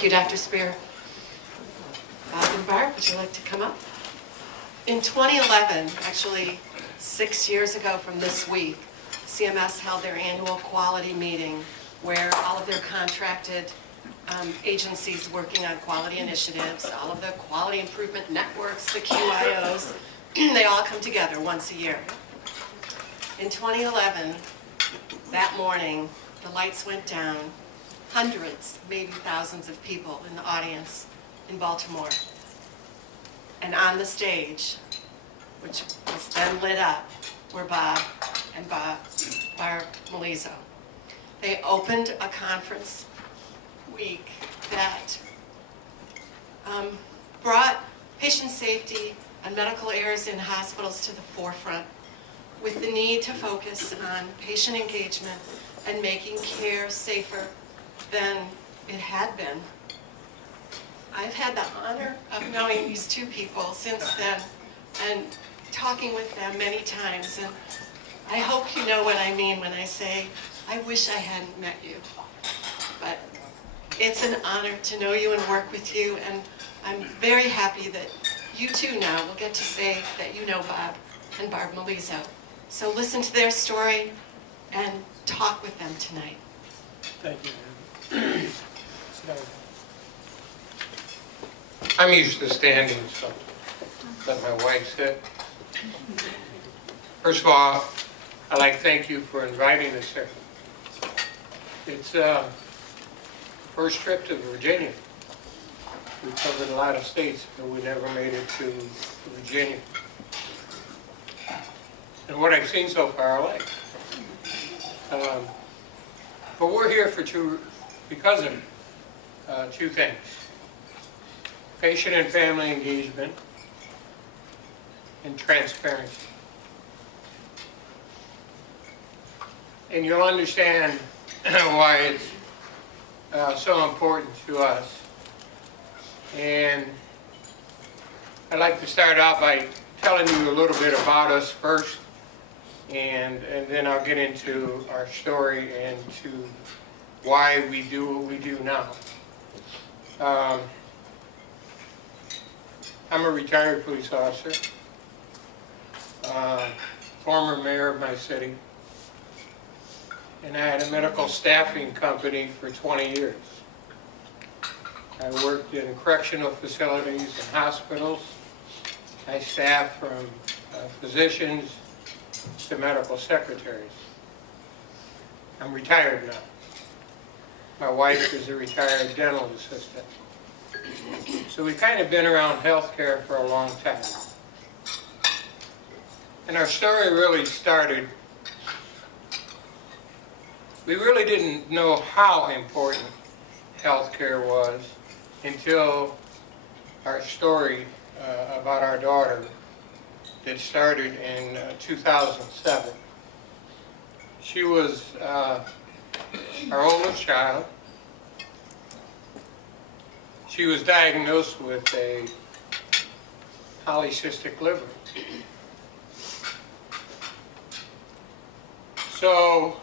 Thank you, Dr. Spear. Bob and Barb, would you like to come up? In 2011, actually 6 years ago from this week, CMS held their annual quality meeting where all of their contracted agencies working on quality initiatives, all of the quality improvement networks, the QIOs, they all come together once a year. In 2011, that morning, the lights went down, hundreds, maybe thousands of people in the audience in Baltimore. And on the stage, which was then lit up, were Bob and Barb Malizzo. They opened a conference week that brought patient safety and medical errors in hospitals to the forefront with the need to focus on patient engagement and making care safer than it had been. I've had the honor of knowing these two people since then and talking with them many times, and I hope you know what I mean when I say, I wish I hadn't met you. But it's an honor to know you and work with you, and I'm very happy that you two now will get to say that you know Bob and Barb Malizzo. So listen to their story and talk with them tonight. Thank you. I'm used to standing, so let my wife sit. First of all, I'd like to thank you for inviting us here. It's first trip to Virginia. We covered a lot of states, but we never made it to Virginia. And what I've seen so far, I like. But we're here because of two things. Patient and family engagement and transparency. And you'll understand why it's so important to us. And I'd like to start out by telling you a little bit about us first, and then I'll get into our story and to why we do what we do now. I'm a retired police officer, former mayor of my city, and I had a medical staffing company for 20 years. I worked in correctional facilities and hospitals. I staffed from physicians to medical secretaries. I'm retired now. My wife is a retired dental assistant. So we've kind of been around healthcare for a long time. And our story really started, we really didn't know how important healthcare was until our story about our daughter that started in 2007. She was our oldest child. She was diagnosed with a polycystic liver. So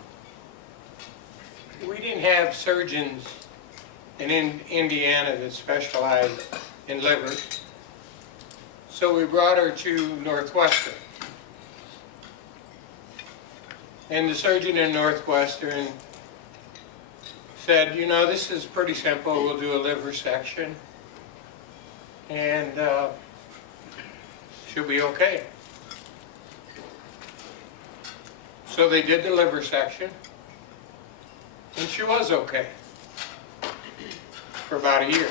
we didn't have surgeons in Indiana that specialized in livers. So we brought her to Northwestern. And the surgeon in Northwestern said, you know, this is pretty simple. We'll do a liver section, and she'll be okay. So they did the liver section, and she was okay for about a year.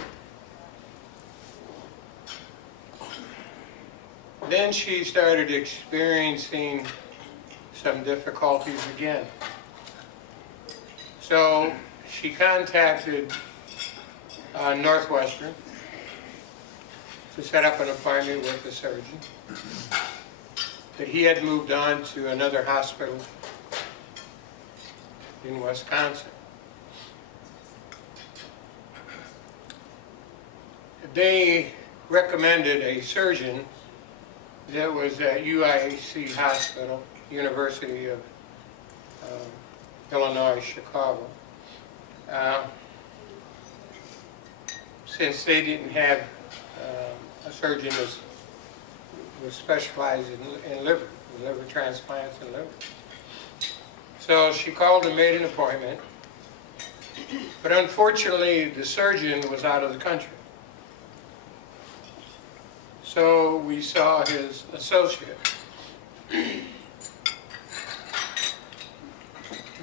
Then she started experiencing some difficulties again. So she contacted Northwestern to set up an appointment with the surgeon. That he had moved on to another hospital in Wisconsin. They recommended a surgeon that was at UIC Hospital, University of Illinois, Chicago. since they didn't have a surgeon that was specialized in liver transplants and liver. So she called and made an appointment, but unfortunately the surgeon was out of the country. So we saw his associate.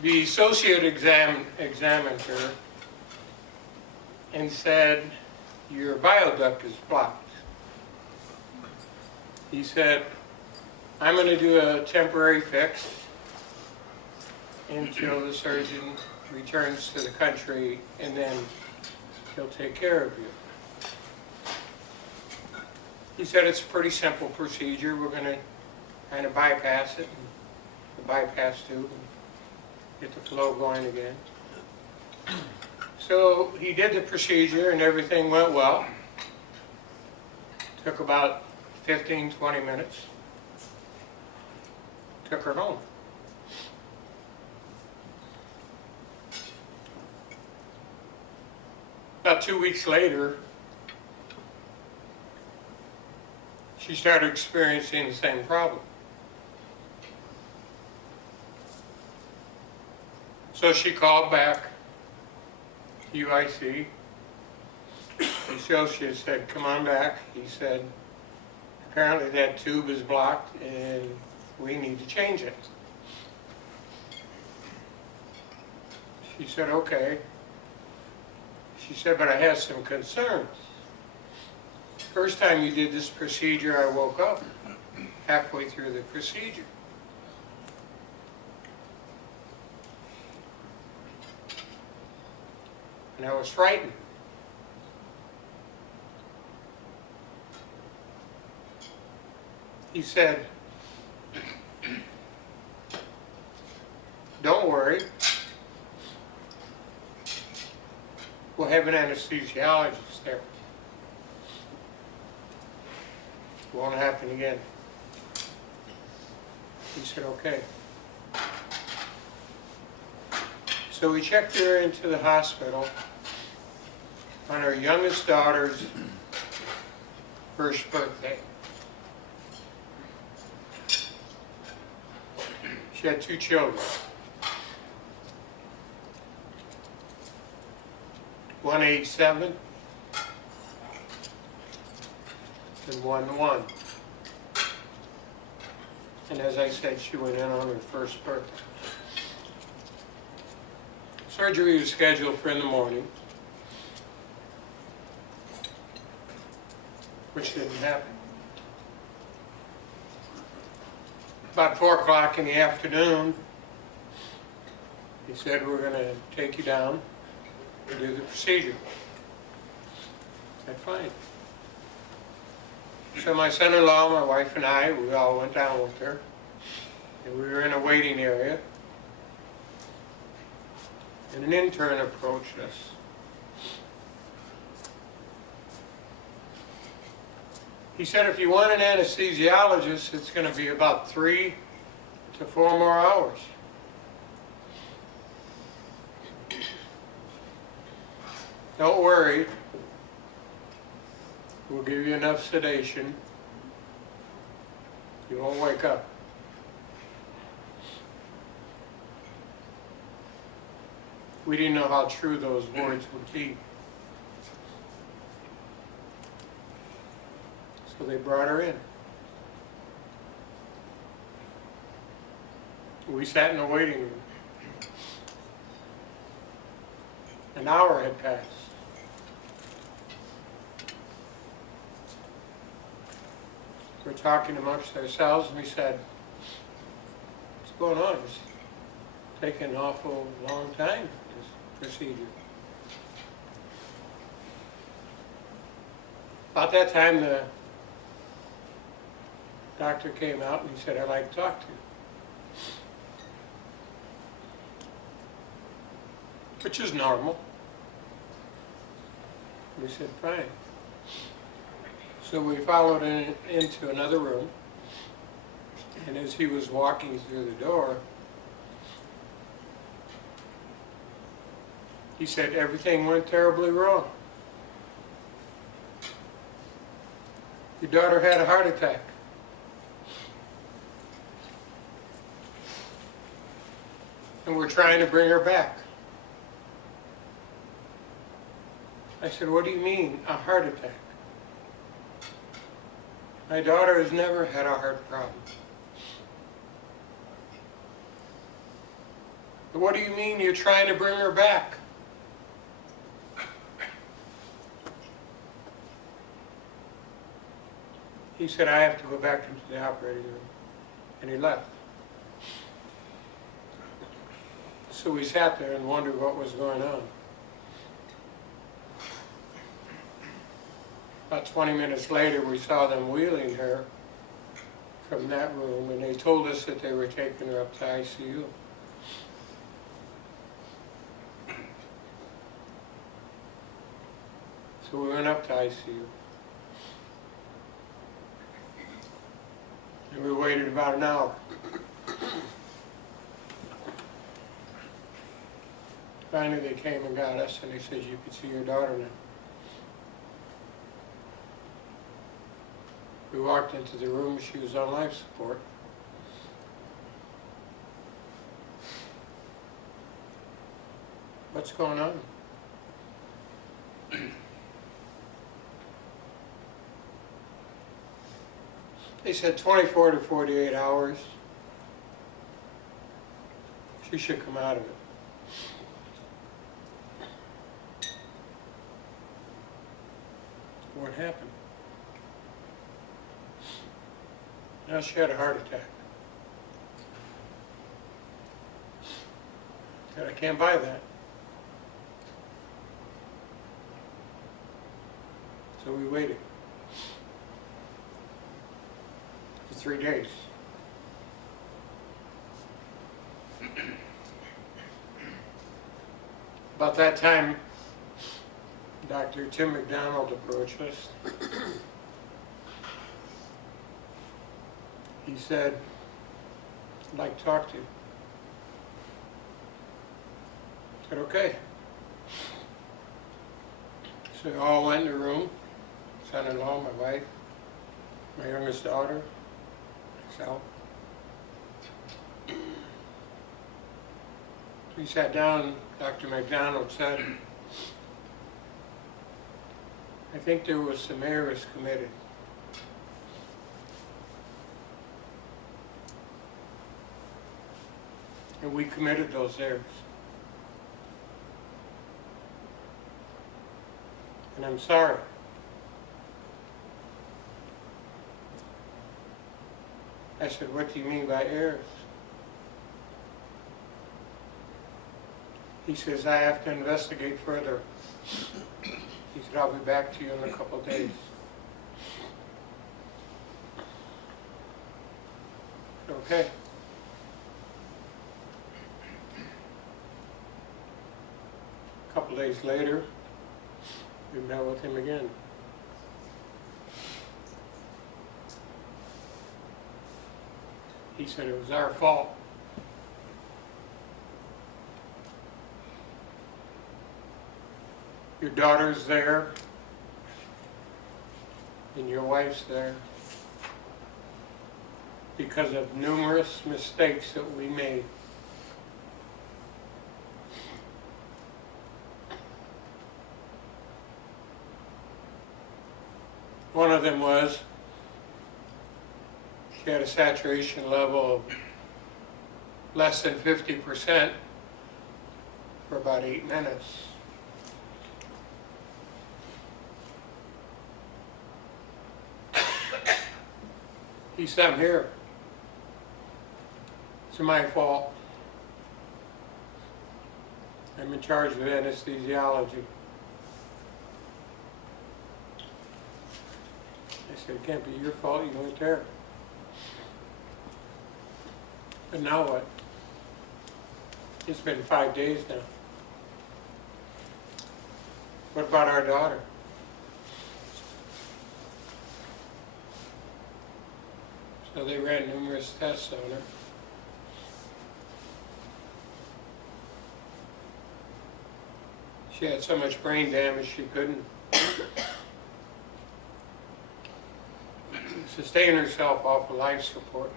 The associate examined her and said, "Your bile duct is blocked." He said, "I'm going to do a temporary fix until the surgeon returns to the country, and then he'll take care of you." He said, "It's a pretty simple procedure. We're going to kind of bypass it, and the bypass tube, and get the flow going again." So he did the procedure and everything went well. Took about 15-20 minutes. Took her home. About 2 weeks later, she started experiencing the same problem. So she called back to UIC. The associate said, "Come on back." He said, "Apparently that tube is blocked and we need to change it." She said, "Okay." She said, "But I have some concerns. First time you did this procedure, I woke up halfway through the procedure. And I was frightened." He said, "Don't worry. We'll have an anesthesiologist there. It won't happen again." He said, "Okay." So we checked her into the hospital on her youngest daughter's first birthday. She had 2 children. One age 7 and one 1. And as I said, she went in on her first birthday. Surgery was scheduled for in the morning, which didn't happen. About 4 o'clock in the afternoon, he said, "We're going to take you down and do the procedure." I said, "Fine." So my son-in-law, my wife, and I, we all went down with her, and we were in a waiting area, and an intern approached us. He said, "If you want an anesthesiologist, it's going to be about 3 to 4 more hours." "Don't worry. We'll give you enough sedation. You won't wake up." We didn't know how true those words would be. So they brought her in. We sat in the waiting room. An hour had passed. We're talking amongst ourselves, and we said, "What's going on? It's taking an awful long time, this procedure." About that time, the doctor came out and he said, "I'd like to talk to you." Which is normal. We said, "Fine." So we followed him into another room, and as he was walking through the door, he said, "Everything went terribly wrong. Your daughter had a heart attack. And we're trying to bring her back. I said, what do you mean, a heart attack? My daughter has never had a heart problem. What do you mean you're trying to bring her back? He said, I have to go back into the operating room. And he left. So we sat there and wondered what was going on. About 20 minutes later, we saw them wheeling her from that room, and they told us that they were taking her up to ICU. So we went up to ICU. And we waited about an hour. Finally, they came and got us, and they said, you can see your daughter now. We walked into the room, she was on life support. What's going on? They said 24 to 48 hours. She should come out of it. What happened? Now she had a heart attack. I said, I can't buy that. So we waited for 3 days. About that time, Dr. Tim McDonald approached us. He said, I'd like to talk to you. I said, okay. So we all went in the room, son-in-law, my wife, my youngest daughter, myself. We sat down, Dr. McDonald said, I think there was some errors committed. And we committed those errors. And I'm sorry. I said, what do you mean by errors? He says, I have to investigate further. He said, I'll be back to you in a couple of days. Okay. A couple days later, we met with him again. He said it was our fault. Your daughter's there, and your wife's there because of numerous mistakes that we made. One of them was she had a saturation level of less than 50% for about 8 minutes. He said, I'm here. It's my fault. I'm in charge of anesthesiology. I said, it can't be your fault, you weren't there. But now what? It's been 5 days now. What about our daughter? So they ran numerous tests on her. She had so much brain damage she couldn't sustain herself off of life support.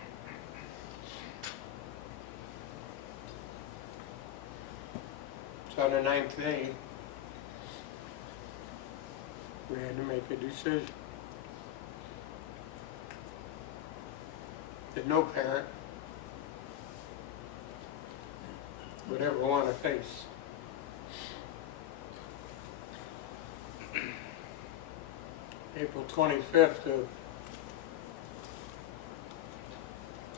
So on the 9th day, we had to make a decision that no parent would ever want to face. April 25th of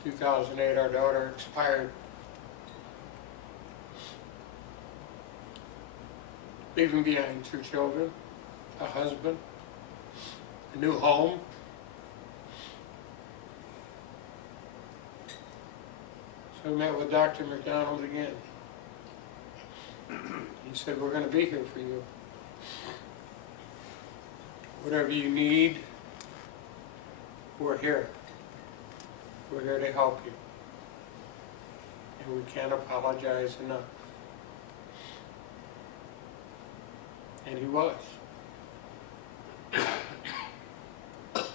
2008, our daughter expired, leaving behind 2 children, a husband, a new home. So we met with Dr. McDonald again. He said, we're going to be here for you. Whatever you need, we're here. We're here to help you. And we can't apologize enough. And he was.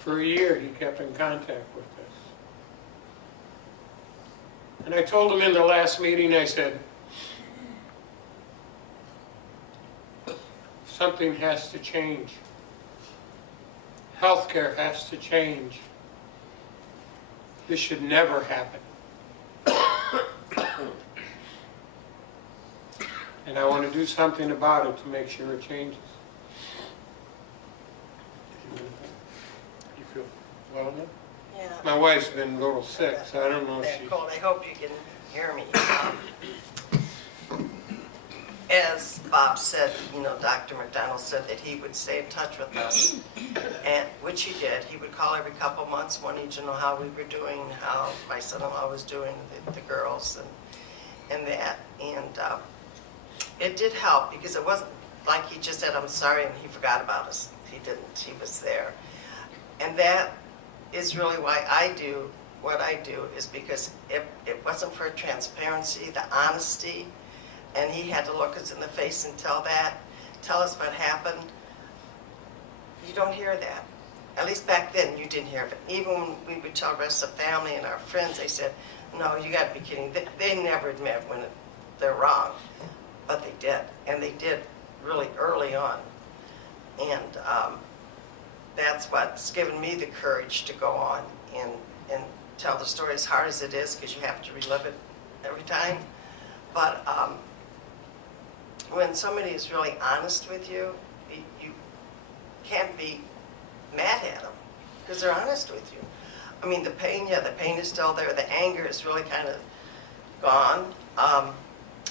For a year, he kept in contact with us. And I told him in the last meeting, I said, something has to change. Healthcare has to change. This should never happen. And I want to do something about it to make sure it changes. You feel well enough? Yeah. My wife's been a little sick, so I don't know if That she... cold. I hope you can hear me. As Bob said, Dr. McDonald said that he would stay in touch with us, and which he did. He would call every couple months, wanting to know how we were doing, how my son-in-law was doing, the girls, and that. And it did help, because it wasn't like he just said, I'm sorry, and he forgot about us. He didn't. He was there. And that is really why I do what I do, is because if it wasn't for transparency, the honesty, and he had to look us in the face and tell us what happened, you don't hear that. At least back then, you didn't hear of it. Even when we would tell the rest of the family and our friends, they said, no, you got to be kidding. They never admit when they're wrong, but they did. And they did really early on. And that's what's given me the courage to go on and tell the story, as hard as it is, because you have to relive it every time. But when somebody is really honest with you, you can't be mad at them, because they're honest with you. I mean, the pain is still there. The anger is really kind of gone.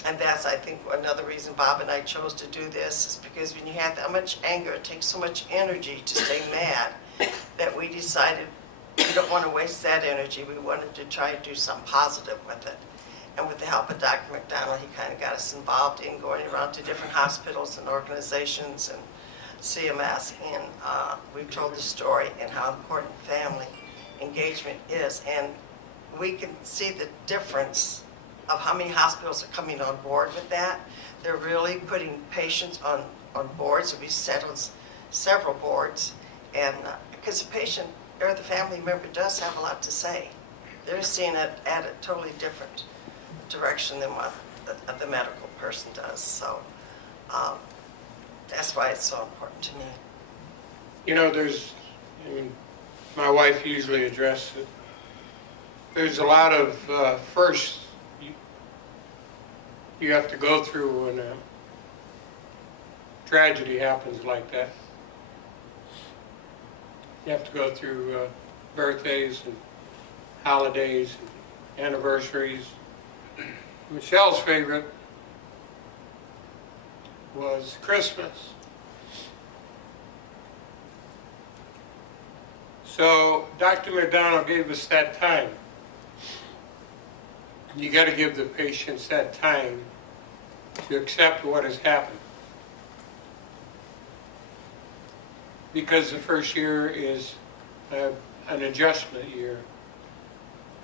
And that's, I think, another reason Bob and I chose to do this, is because when you have that much anger, it takes so much energy to stay mad, that we decided we don't want to waste that energy. We wanted to try to do something positive with it. And with the help of Dr. McDonald, he kind of got us involved in going around to different hospitals and organizations and CMS. And we've told the story and how important family engagement is. And we can see the difference of how many hospitals are coming on board with that. They're really putting patients on boards. So we settled several boards. And because the patient or the family member does have a lot to say. They're seeing it at a totally different direction than what the medical person does. So that's why it's so important to me. My wife usually addresses it. There's a lot of first you have to go through when a tragedy happens like that. You have to go through birthdays and holidays and anniversaries. Michelle's favorite was Christmas. So Dr. McDonald gave us that time. You got to give the patients that time to accept what has happened. Because the first year is an adjustment year,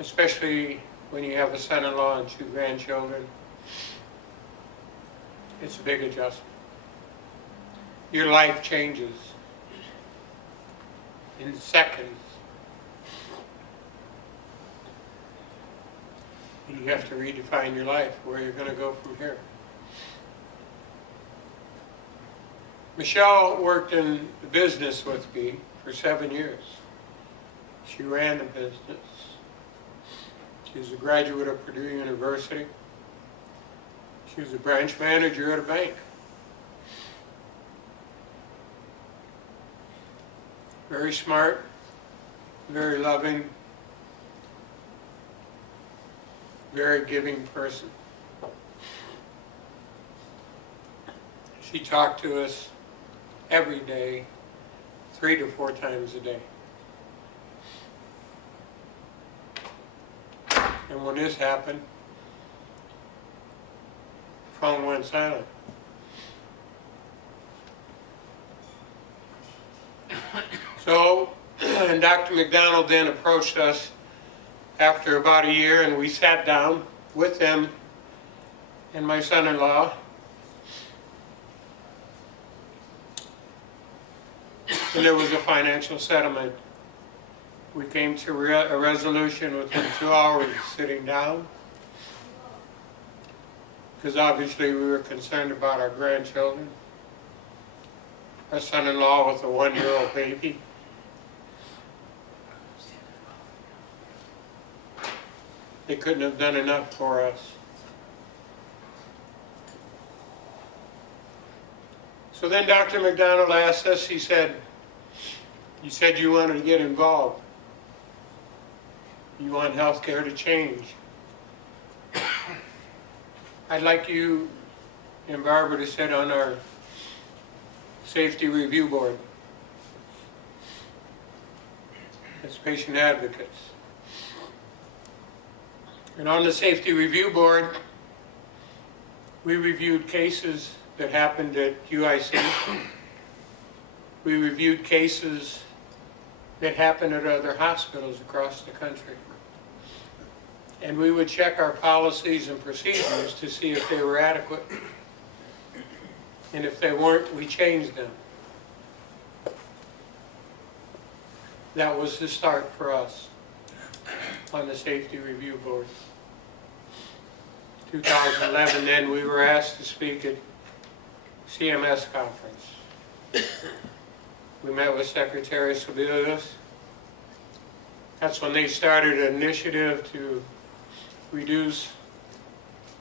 especially when you have a son-in-law and 2 grandchildren. It's a big adjustment. Your life changes in seconds You have to redefine your life, where you're going to go from here. Michelle worked in the business with me for 7 years. She ran the business. She was a graduate of Purdue University. She was a branch manager at a bank. Very smart, very loving, very giving person. She talked to us every day, 3 to 4 times a day. And when this happened, the phone went silent. So, and Dr. McDonald then approached us after about a year, and we sat down with him and my son-in-law. And there was a financial settlement. We came to a resolution within 2 hours of sitting down, because obviously we were concerned about our grandchildren. Our son-in-law with a 1-year-old baby. They couldn't have done enough for us. So then Dr. McDonald asked us, he said, you said you wanted to get involved. You want healthcare to change. I'd like you and Barbara to sit on our safety review board as patient advocates. And on the safety review board, we reviewed cases that happened at UIC. We reviewed cases that happened at other hospitals across the country. And we would check our policies and procedures to see if they were adequate. And if they weren't, we changed them. That was the start for us on the Safety Review Board. 2011, then we were asked to speak at CMS conference. We met with Secretary Sebelius. That's when they started an initiative to reduce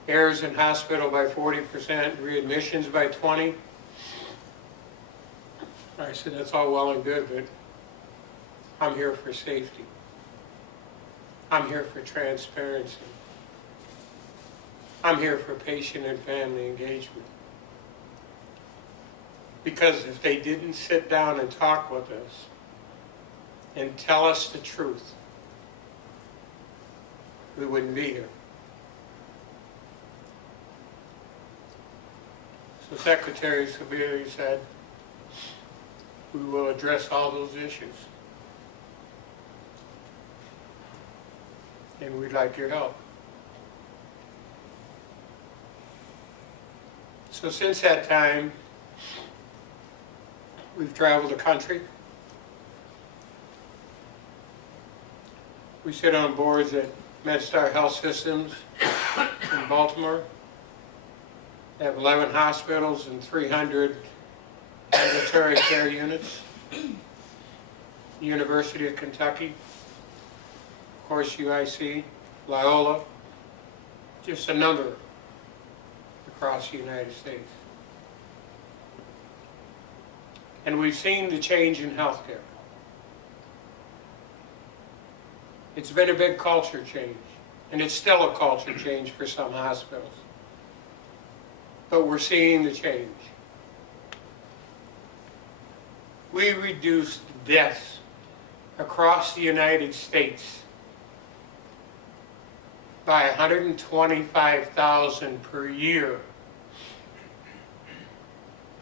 errors in hospital by 40%, readmissions by 20%. I said, that's all well and good, but I'm here for safety. I'm here for transparency. I'm here for patient and family engagement. Because if they didn't sit down and talk with us and tell us the truth, we wouldn't be here. So Secretary Sebelius said, we will address all those issues. And we'd like your help. So since that time, we've traveled the country. We sit on boards at MedStar Health Systems in Baltimore. They have 11 hospitals and 300 ambulatory care units. University of Kentucky, of course UIC, Loyola, just a number across the United States. And we've seen the change in healthcare. It's been a big culture change, and it's still a culture change for some hospitals. But we're seeing the change. We reduced deaths across the United States by 125,000 per year.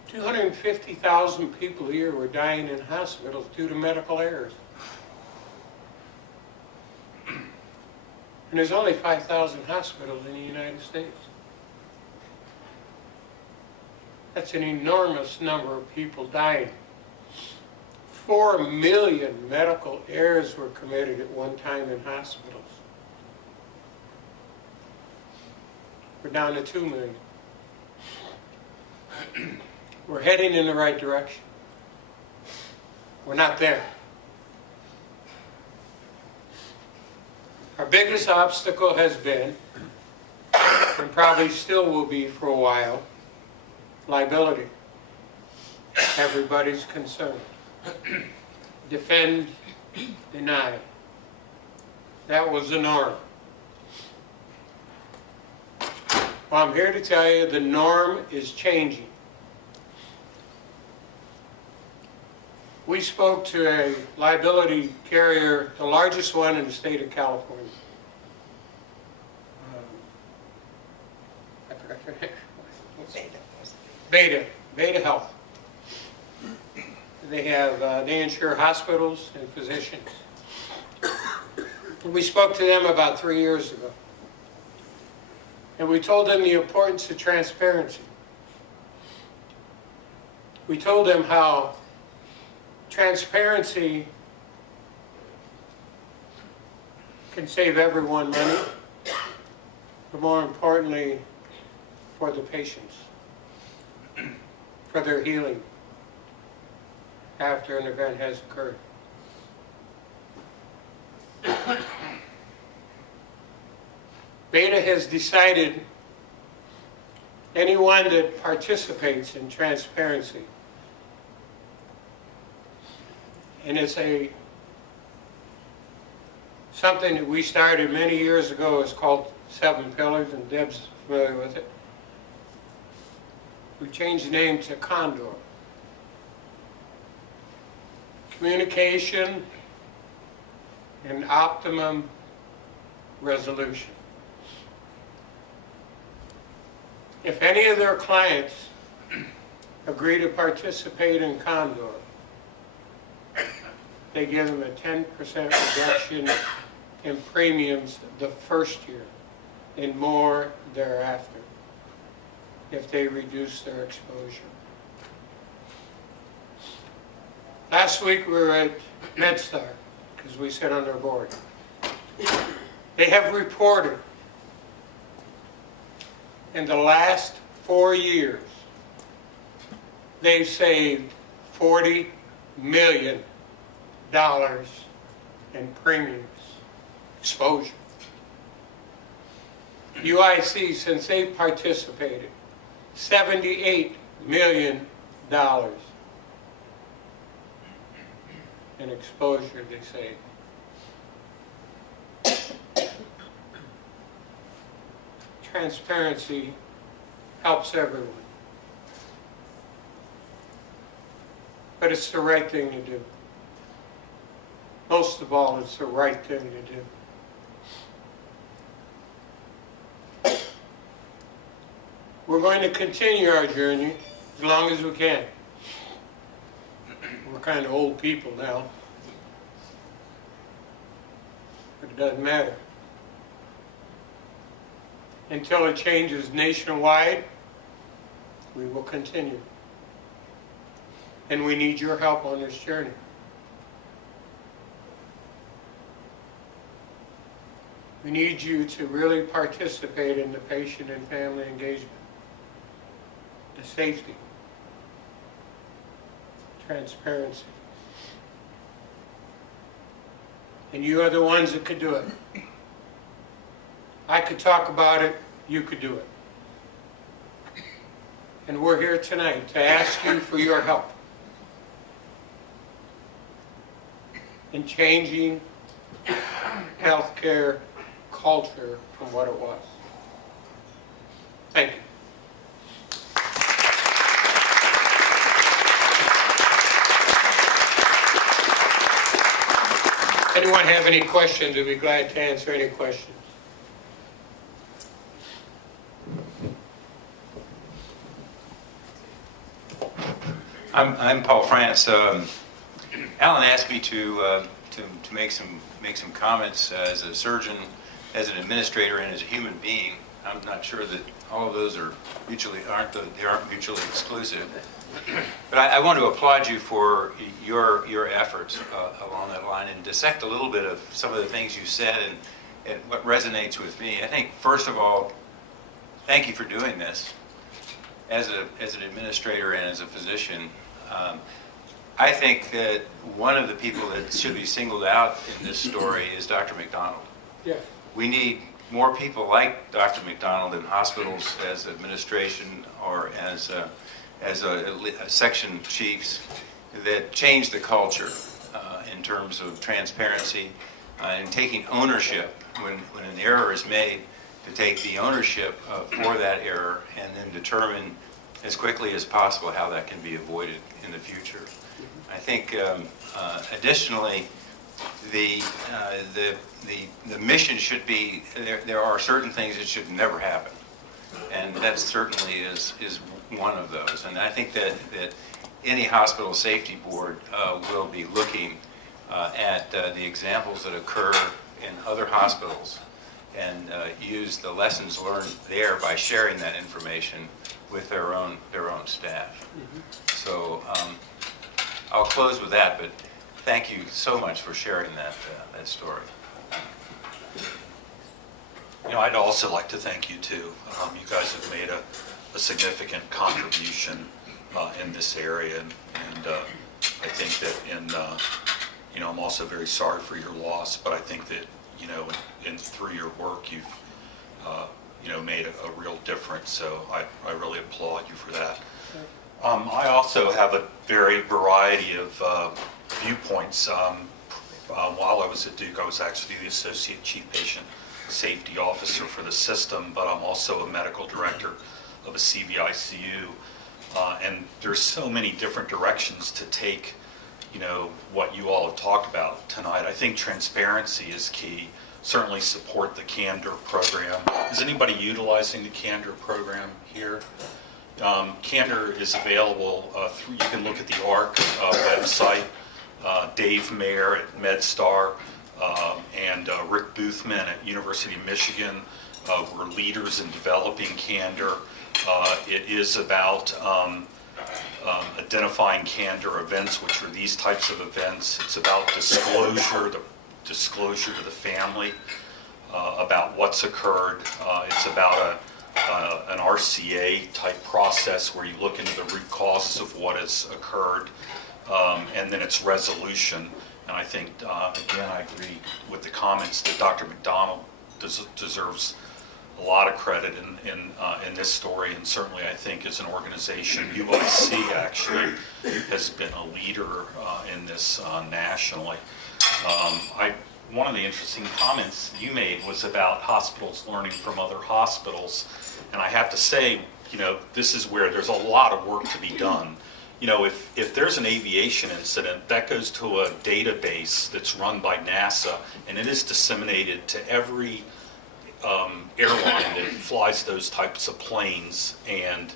250,000 people a year were dying in hospitals due to medical errors. And there's only 5,000 hospitals in the United States. That's an enormous number of people dying. 4 million medical errors were committed at one time in hospitals. We're down to 2 million. We're heading in the right direction. We're not there. Our biggest obstacle has been, and probably still will be for a while, liability. Everybody's concerned. Defend, deny. That was the norm. Well, I'm here to tell you the norm is changing. We spoke to a liability carrier, the largest one in the state of California. I forgot their name. Beta Health. They insure hospitals and physicians. We spoke to them about 3 years ago. And we told them the importance of transparency. We told them how transparency can save everyone money, but more importantly, for the patients, for their healing after an event has occurred. Beta has decided anyone that participates in transparency, and it's something that we started many years ago. It's called 7 Pillars, and Deb's familiar with it. We changed the name to Condor. Communication and optimum resolution. If any of their clients agree to participate in Condor, they give them a 10% reduction in premiums the first year and more thereafter if they reduce their exposure. Last week we were at MedStar because we sit on their board. They have reported in the last 4 years they've saved $40 million in premiums exposure. UIC, since they've participated, $78 million in exposure they saved. Transparency helps everyone. But it's the right thing to do. Most of all, it's the right thing to do. We're going to continue our journey as long as we can. We're kind of old people now. But it doesn't matter. Until it changes nationwide, we will continue. And we need your help on this journey. We need you to really participate in the patient and family engagement, the safety, transparency. And you are the ones that could do it. I could talk about it, you could do it. And we're here tonight to ask you for your help in changing healthcare culture from what it was. Thank you. Anyone have any questions? We'd be glad to answer any questions. I'm Paul France. Alan asked me to make some comments as a surgeon, as an administrator, and as a human being. I'm not sure that all of those are aren't mutually exclusive. But I want to applaud you for your efforts along that line and dissect a little bit of some of the things you said and what resonates with me. I think first of all, thank you for doing this. As an administrator and as a physician, I think that one of the people that should be singled out in this story is Dr. McDonald. Yeah. We need more people like Dr. McDonald in hospitals as administration or as section chiefs that change the culture in terms of transparency and taking ownership when an error is made, to take the ownership for that error and then determine as quickly as possible how that can be avoided in the future. I think additionally, the mission should be, there are certain things that should never happen. And that certainly is one of those. And I think that any hospital safety board will be looking at the examples that occur in other hospitals and use the lessons learned there by sharing that information with their own staff. So I'll close with that, but thank you so much for sharing that story. You know, I'd also like to thank you too. You guys have made a significant contribution in this area, and I think that you know, I'm also very sorry for your loss, but I think that, you know, through your work, you've you know, made a real difference. So I really applaud you for that. I also have a variety of viewpoints. While I was at Duke, I was actually the Associate Chief Patient Safety Officer for the system, but I'm also a medical director of a CVICU. And there's so many different directions to take, you know, what you all have talked about tonight. I think transparency is key. Certainly support the Candor program. Is anybody utilizing the Candor program here? Candor is available through, you can look at the ARC website. Dave Mayer at MedStar and Rick Boothman at University of Michigan were leaders in developing Candor. It is about identifying Candor events, which are these types of events. It's about disclosure to the family about what's occurred. It's about an RCA type process where you look into the root causes of what has occurred, and then its resolution. And I think, again, I agree with the comments that Dr. McDonald deserves a lot of credit in this story, and certainly I think as an organization, UIC actually has been a leader in this nationally. One of the interesting comments you made was about hospitals learning from other hospitals, and I have to say, you know, this is where there's a lot of work to be done. You know, if there's an aviation incident, that goes to a database that's run by NASA, and it is disseminated to every airline that flies those types of planes, and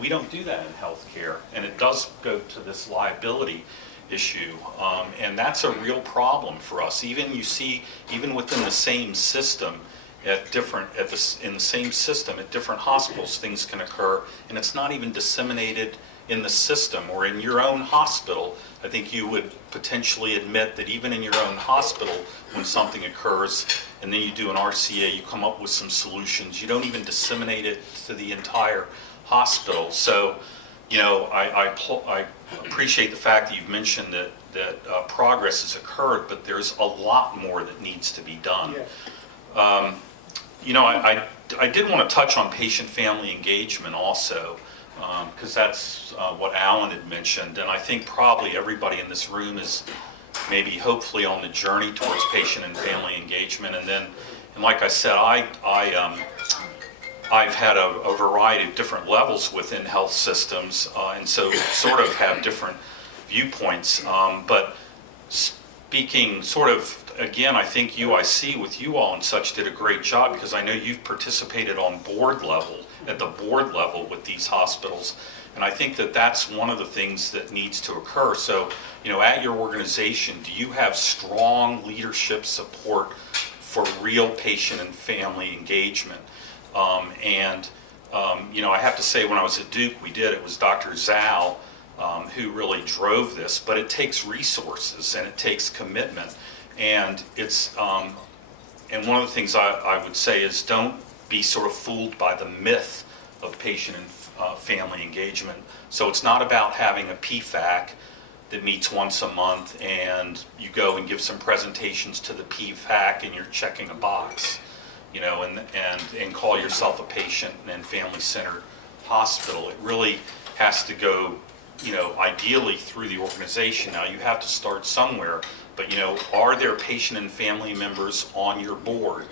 we don't do that in healthcare, and it does go to this liability issue, and that's a real problem for us. Even within the same system, in the same system at different hospitals, things can occur, and it's not even disseminated in the system or in your own hospital. I think you would potentially admit that even in your own hospital, when something occurs and then you do an RCA, you come up with some solutions. You don't even disseminate it to the entire hospital. So, you know, I appreciate the fact that you've mentioned that progress has occurred, but there's a lot more that needs to be done. Yeah. You know, I did want to touch on patient-family engagement also, because that's what Alan had mentioned, and I think probably everybody in this room is maybe hopefully on the journey towards patient and family engagement. And like I said, I've had a variety of different levels within health systems, and so sort of have different viewpoints. But speaking sort of, again, I think UIC with you all and such did a great job, because I know you've participated on at the board level with these hospitals. And I think that that's one of the things that needs to occur. So, you know, at your organization, do you have strong leadership support for real patient and family engagement? You know, I have to say, when I was at Duke, it was Dr. Zhao who really drove this, but it takes resources and it takes commitment. And it's, and one of the things I would say is don't be sort of fooled by the myth of patient and family engagement. So it's not about having a PFAC that meets once a month and you go and give some presentations to the PFAC and you're checking a box, you know, and call yourself a patient and family-centered hospital. It really has to go, you know, ideally through the organization. Now, you have to start somewhere, but, you know, are there patient and family members on your board?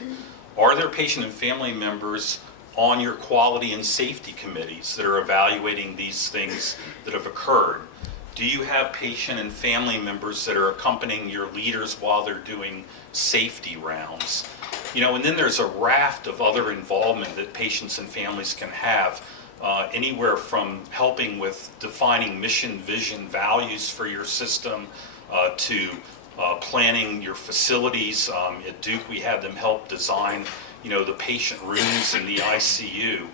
Are there patient and family members on your quality and safety committees that are evaluating these things that have occurred? Do you have patient and family members that are accompanying your leaders while they're doing safety rounds? You know, and then there's a raft of other involvement that patients and families can have, anywhere from helping with defining mission, vision, values for your system, to planning your facilities. At Duke, we had them help design, you know, the patient rooms in the ICU.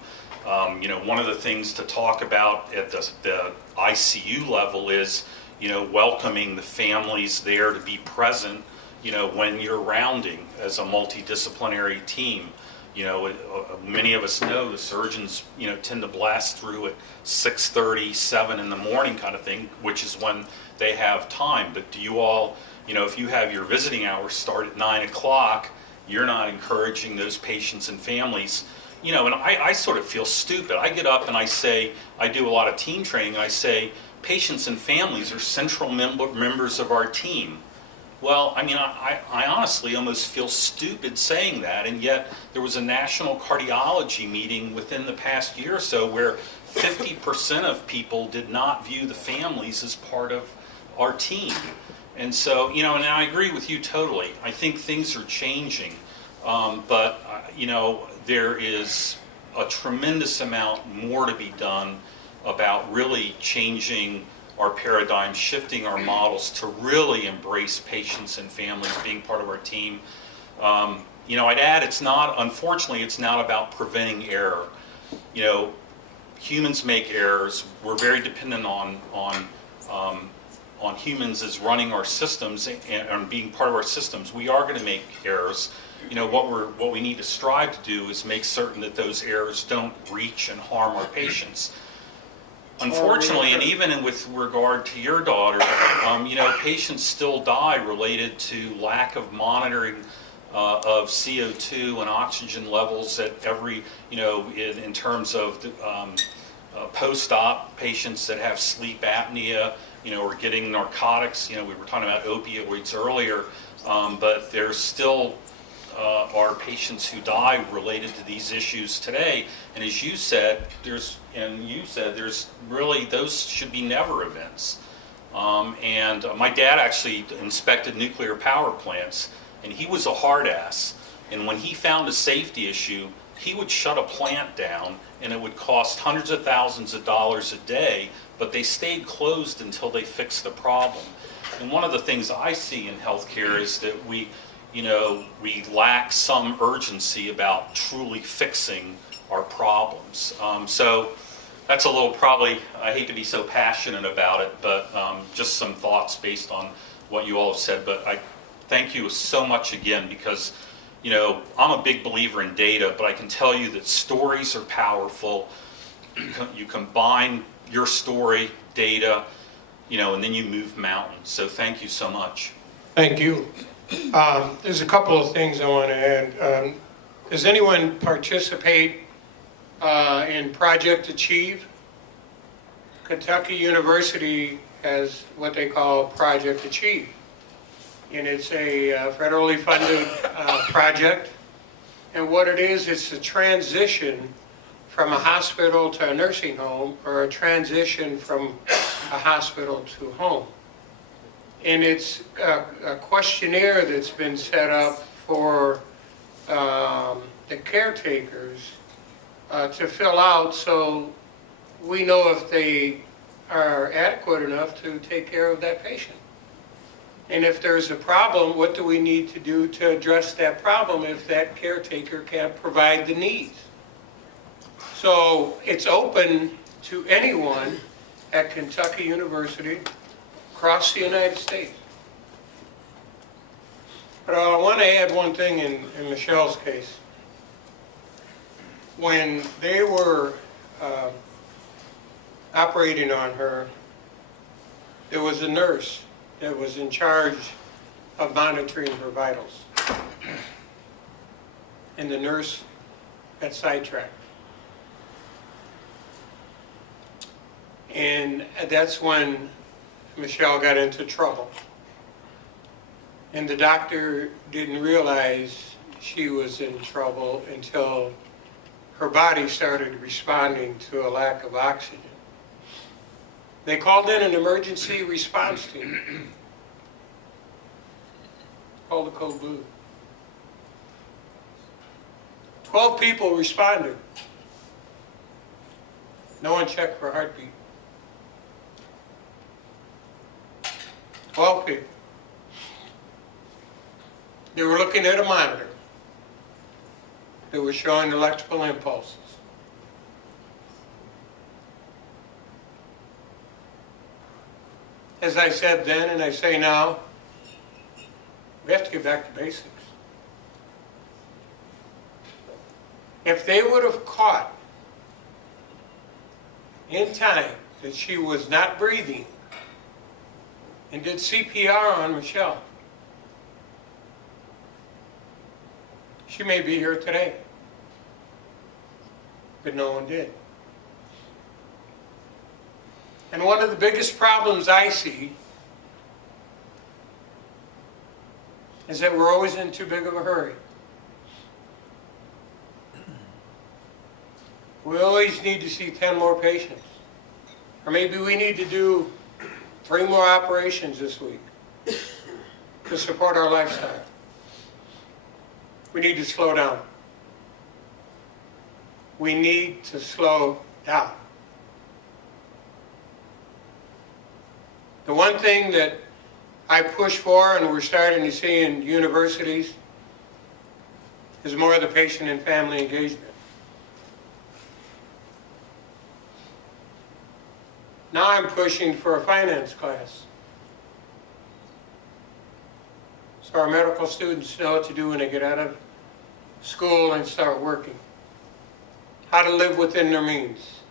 You know, one of the things to talk about at the ICU level is, you know, welcoming the families there to be present, you know, when you're rounding as a multidisciplinary team. You know, many of us know the surgeons, you know, tend to blast through at 6:30, 7 in the morning kind of thing, which is when they have time. But do you all, you know, if you have your visiting hours start at 9 o'clock, you're not encouraging those patients and families. You know, and I sort of feel stupid. I get up and I say, I do a lot of team training, and I say, patients and families are central members of our team. Well, I mean, I honestly almost feel stupid saying that, and yet there was a national cardiology meeting within the past year or so where 50% of people did not view the families as part of our team. And so, you know, and I agree with you totally. I think things are changing, but, you know, there is a tremendous amount more to be done about really changing our paradigm, shifting our models to really embrace patients and families being part of our team. You know, I'd add, unfortunately, it's not about preventing error. You know, humans make errors. We're very dependent on humans as running our systems and being part of our systems. We are going to make errors. You know, what we need to strive to do is make certain that those errors don't reach and harm our patients. Unfortunately, and even with regard to your daughter, you know, patients still die related to lack of monitoring of CO2 and oxygen levels at every, you know, in terms of post-op patients that have sleep apnea, you know, or getting narcotics. You know, we were talking about opioids earlier, but there's still are patients who die related to these issues today. And as you said, there's really, those should be never events. And my dad actually inspected nuclear power plants, and he was a hard ass. And when he found a safety issue, he would shut a plant down, and it would cost hundreds of thousands of dollars a day, but they stayed closed until they fixed the problem. And one of the things I see in healthcare is that we lack some urgency about truly fixing our problems. So that's a little, probably, I hate to be so passionate about it, but just some thoughts based on what you all have said. But I thank you so much again, because, you know, I'm a big believer in data, but I can tell you that stories are powerful. You combine your story, data, you know, and then you move mountains. So thank you so much. Thank you. There's a couple of things I want to add. Does anyone participate in Project Achieve? Kentucky University has what they call Project Achieve. And it's a federally funded project. And what it is, it's a transition from a hospital to a nursing home, or a transition from a hospital to home. And it's a questionnaire that's been set up for the caretakers to fill out, so we know if they are adequate enough to take care of that patient. And if there's a problem, what do we need to do to address that problem if that caretaker can't provide the needs? So it's open to anyone at Kentucky University across the United States. But I want to add one thing in Michelle's case. when they were operating on her, there was a nurse that was in charge of monitoring her vitals. And the nurse got sidetracked. And that's when Michelle got into trouble. And the doctor didn't realize she was in trouble until her body started responding to a lack of oxygen. They called in an emergency response team. Called the code blue. 12 people responded. No one checked for a heartbeat. 12 people. They were looking at a monitor that was showing electrical impulses. As I said then and I say now, we have to get back to basics. If they would have caught in time that she was not breathing and did CPR on Michelle, she may be here today. But no one did. And one of the biggest problems I see is that we're always in too big of a hurry. We always need to see 10 more patients. Or maybe we need to do 3 more operations this week to support our lifestyle. We need to slow down. We need to slow down. The one thing that I push for, and we're starting to see in universities, is more of the patient and family engagement. Now I'm pushing for a finance class, so our medical students know what to do when they get out of school and start working. How to live within their means,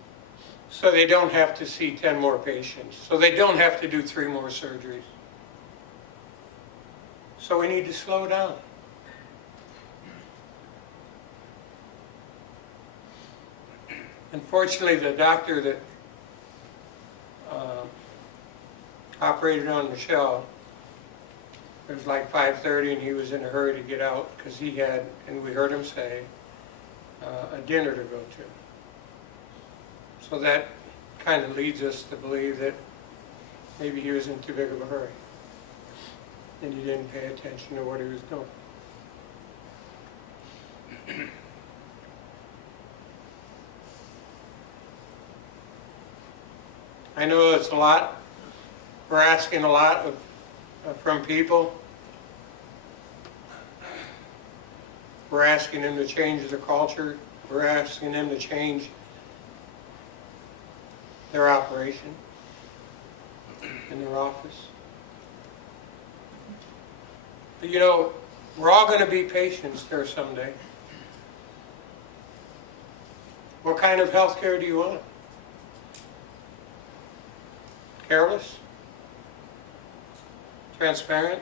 so they don't have to see 10 more patients, so they don't have to do 3 more surgeries. So we need to slow down. Unfortunately, the doctor that operated on Michelle, it was like 5:30 and he was in a hurry to get out because he had, and we heard him say, a dinner to go to. So that kind of leads us to believe that maybe he was in too big of a hurry and he didn't pay attention to what he was doing. I know it's a lot. We're asking a lot from people. We're asking them to change their culture. We're asking them to change their operation in their office. But you know, we're all going to be patients there someday. What kind of health care do you want? Careless? Transparent?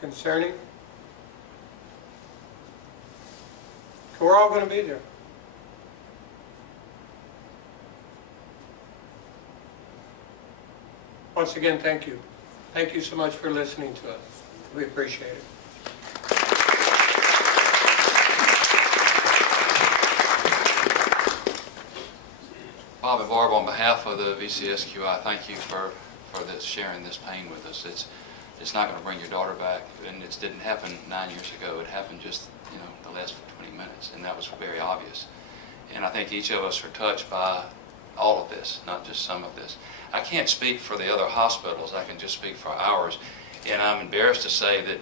Concerning? We're all going to be there. Once again, thank you. Thank you so much for listening to us. We appreciate it. Bob and Barb, on behalf of the VCSQI, thank you for this, sharing this pain with us. It's not going to bring your daughter back, and it didn't happen 9 years ago. It happened just, the last 20 minutes, and that was very obvious. And I think each of us are touched by all of this, not just some of this. I can't speak for the other hospitals. I can just speak for ours. And I'm embarrassed to say that,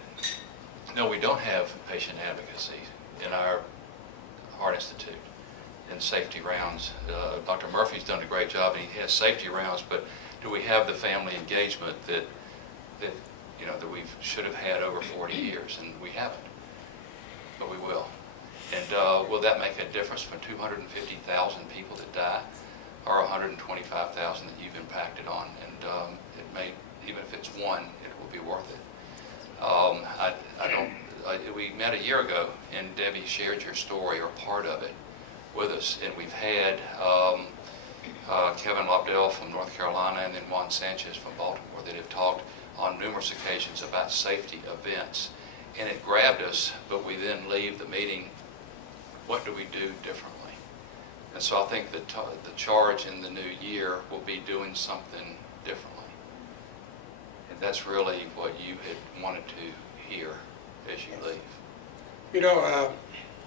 no, we don't have patient advocacy in our Heart Institute and safety rounds. Dr. Murphy's done a great job, and he has safety rounds, but do we have the family engagement that we should have had over 40 years, and we haven't, but we will. difference from 250,000 people that die or 125,000 that you've impacted on. And it may, even if it's one, it will be worth it. We met a year ago, and Debbie shared your story or part of it with us, and we've had Kevin Lobdell from North Carolina and then Juan Sanchez from Baltimore that have talked on numerous occasions about safety events. And it grabbed us, but we then leave the meeting, what do we do differently? And so I think that the charge in the new year will be doing something differently. And that's really what you had wanted to hear as you leave. You know,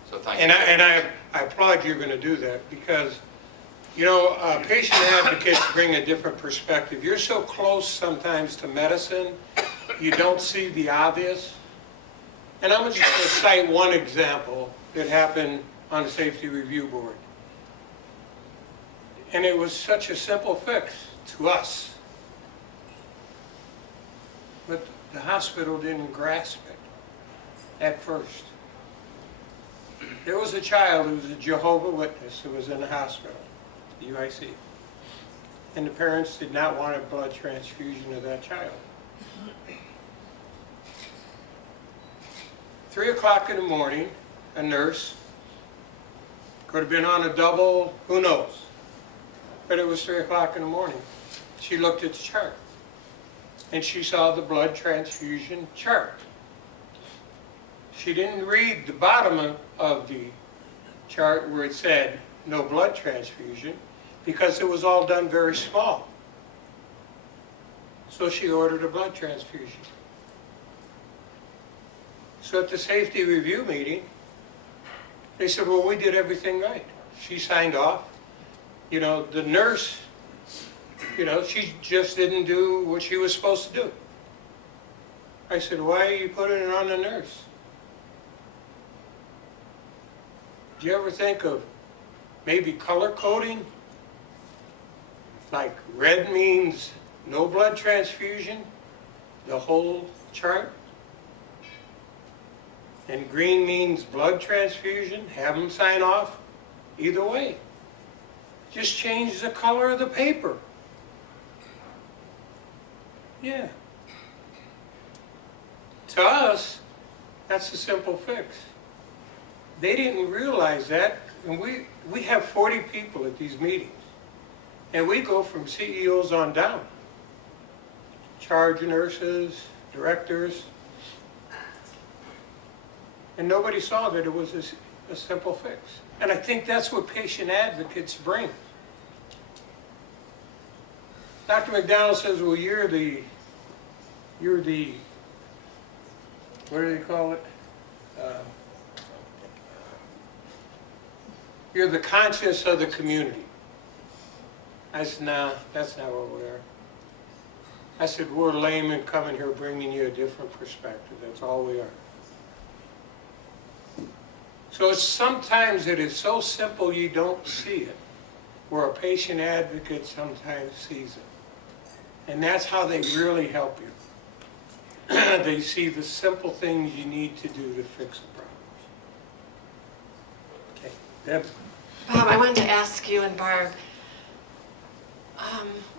So thank and you. I applaud you're going to do that because, you know, patient advocates bring a different perspective. You're so close sometimes to medicine, you don't see the obvious. And I'm just going to cite one example that happened on the Safety Review Board. And it was such a simple fix to us. But the hospital didn't grasp it at first. There was a child who was a Jehovah's Witness who was in the hospital, the UIC. And the parents did not want a blood transfusion of that child. 3 o'clock in the morning, a nurse, could have been on a double, who knows? But it was 3 o'clock in the morning. She looked at the chart, and she saw the blood transfusion chart. She didn't read the bottom of the chart where it said no blood transfusion because it was all done very small. So she ordered a blood transfusion. So at the safety review meeting, they said, well, we did everything right. She signed off. You know, the nurse, you know, she just didn't do what she was supposed to do. I said, why are you putting it on the nurse? Do you ever think of maybe color coding? Like red means no blood transfusion, the whole chart. And green means blood transfusion, have them sign off. Either way. Just change the color of the paper. Yeah. To us, that's a simple fix. They didn't realize that, and we have 40 people at these meetings. And we go from CEOs on down. Charge nurses, directors. And nobody saw that it was a simple fix. And I think that's what patient advocates bring. Dr. McDonald says, well, you're the, what do they call it? You're the conscience of the community. I said, no, that's not what we are. I said, we're laymen coming here bringing you a different perspective. That's all we are. So sometimes it is so simple you don't see it, where a patient advocate sometimes sees it. And that's how they really help you. They see the simple things you need to do to fix the problems. Okay, Deb? Bob, I wanted to ask you and Barb,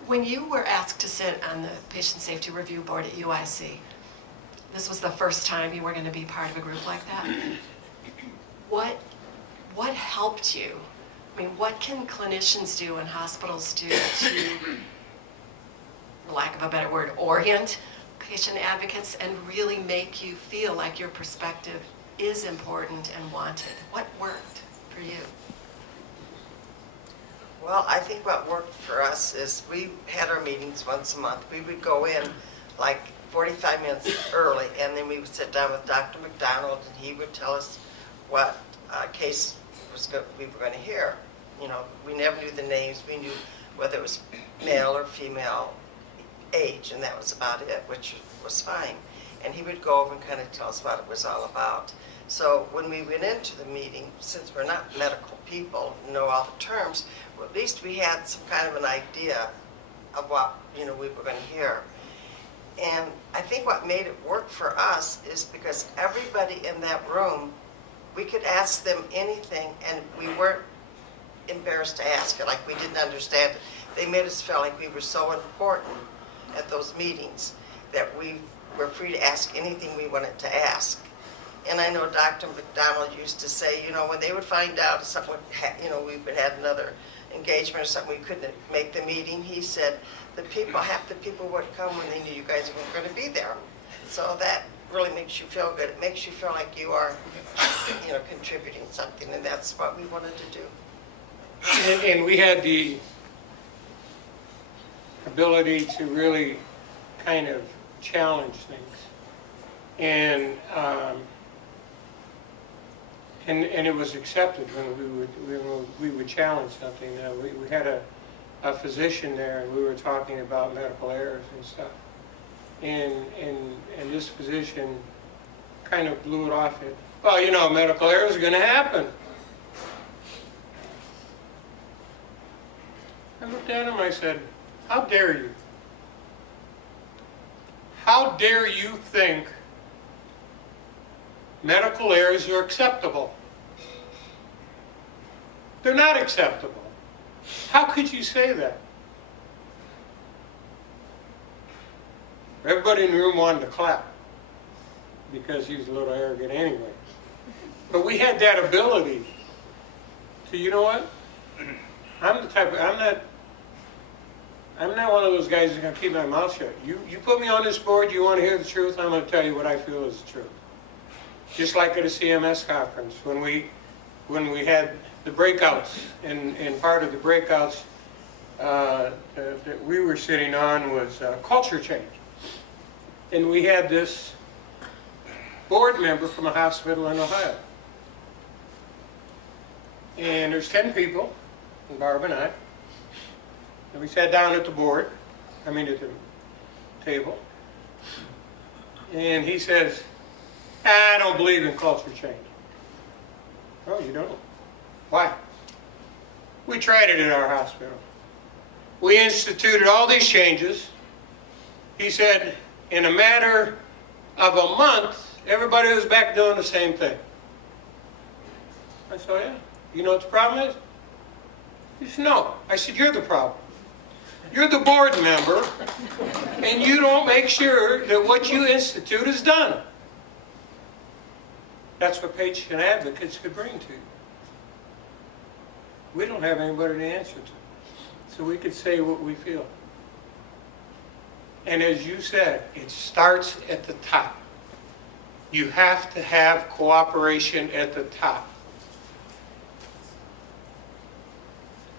when you were asked to sit on the Patient Safety Review Board at UIC, this was the first time you were going to be part of a group like that. What helped you? I mean, what can clinicians do and hospitals do to, for lack of a better word, orient patient advocates and really make you feel like your perspective is important and wanted? What worked for you? Well, I think what worked for us is we had our meetings once a month. We would go in like 45 minutes early, and then we would sit down with Dr. McDonald, and he would tell us what case we were going to hear. You know, we never knew the names. We knew whether it was male or female age, and that was about it, which was fine. And he would go over and kind of tell us what it was all about. So when we went into the meeting, since we're not medical people, know all the terms, well, at least we had some kind of an idea of what, you know, we were going to hear. And I think what made it work for us is because everybody in that room we could ask them anything, and we weren't embarrassed to ask it, like we didn't understand it. They made us feel like we were so important at those meetings that we were free to ask anything we wanted to ask. And I know Dr. McDonald used to say, you know, when they would find out someone, you know, we had another engagement or something, we couldn't make the meeting, he said, half the people would come when they knew you guys weren't going to be there. So that really makes you feel good. It makes you feel like you are, you know, contributing something, and that's what we wanted to do. And we had the ability to really kind of challenge things. And it was accepted when we would challenge something. We had a physician there, and we were talking about medical errors and stuff. And this physician kind of blew it off at, well, you know, medical errors are going to happen. I looked at him, I said, how dare you? How dare you think medical errors are acceptable? They're not acceptable. How could you say that? Everybody in the room wanted to clap because he was a little arrogant anyway. But we had that ability to, you know what? I'm not one of those guys who's going to keep my mouth shut. You put me on this board, you want to hear the truth, I'm going to tell you what I feel is the truth. Just like at a CMS conference, when we had the breakouts, and part of the breakouts that we were sitting on was culture change. And we had this board member from a hospital in Ohio. And there's 10 people, and Barb and I. And we sat down at the table. And he says, I don't believe in culture change. Oh, you don't? Why? We tried it at our hospital. We instituted all these changes. He said, in a matter of a month, everybody was back doing the same thing. I said, yeah. You know what the problem is? He said, no. I said, you're the problem. You're the board member, and you don't make sure that what you institute is done. That's what patient advocates could bring to you. We don't have anybody to answer to, so we could say what we feel. And as you said, it starts at the top. You have to have cooperation at the top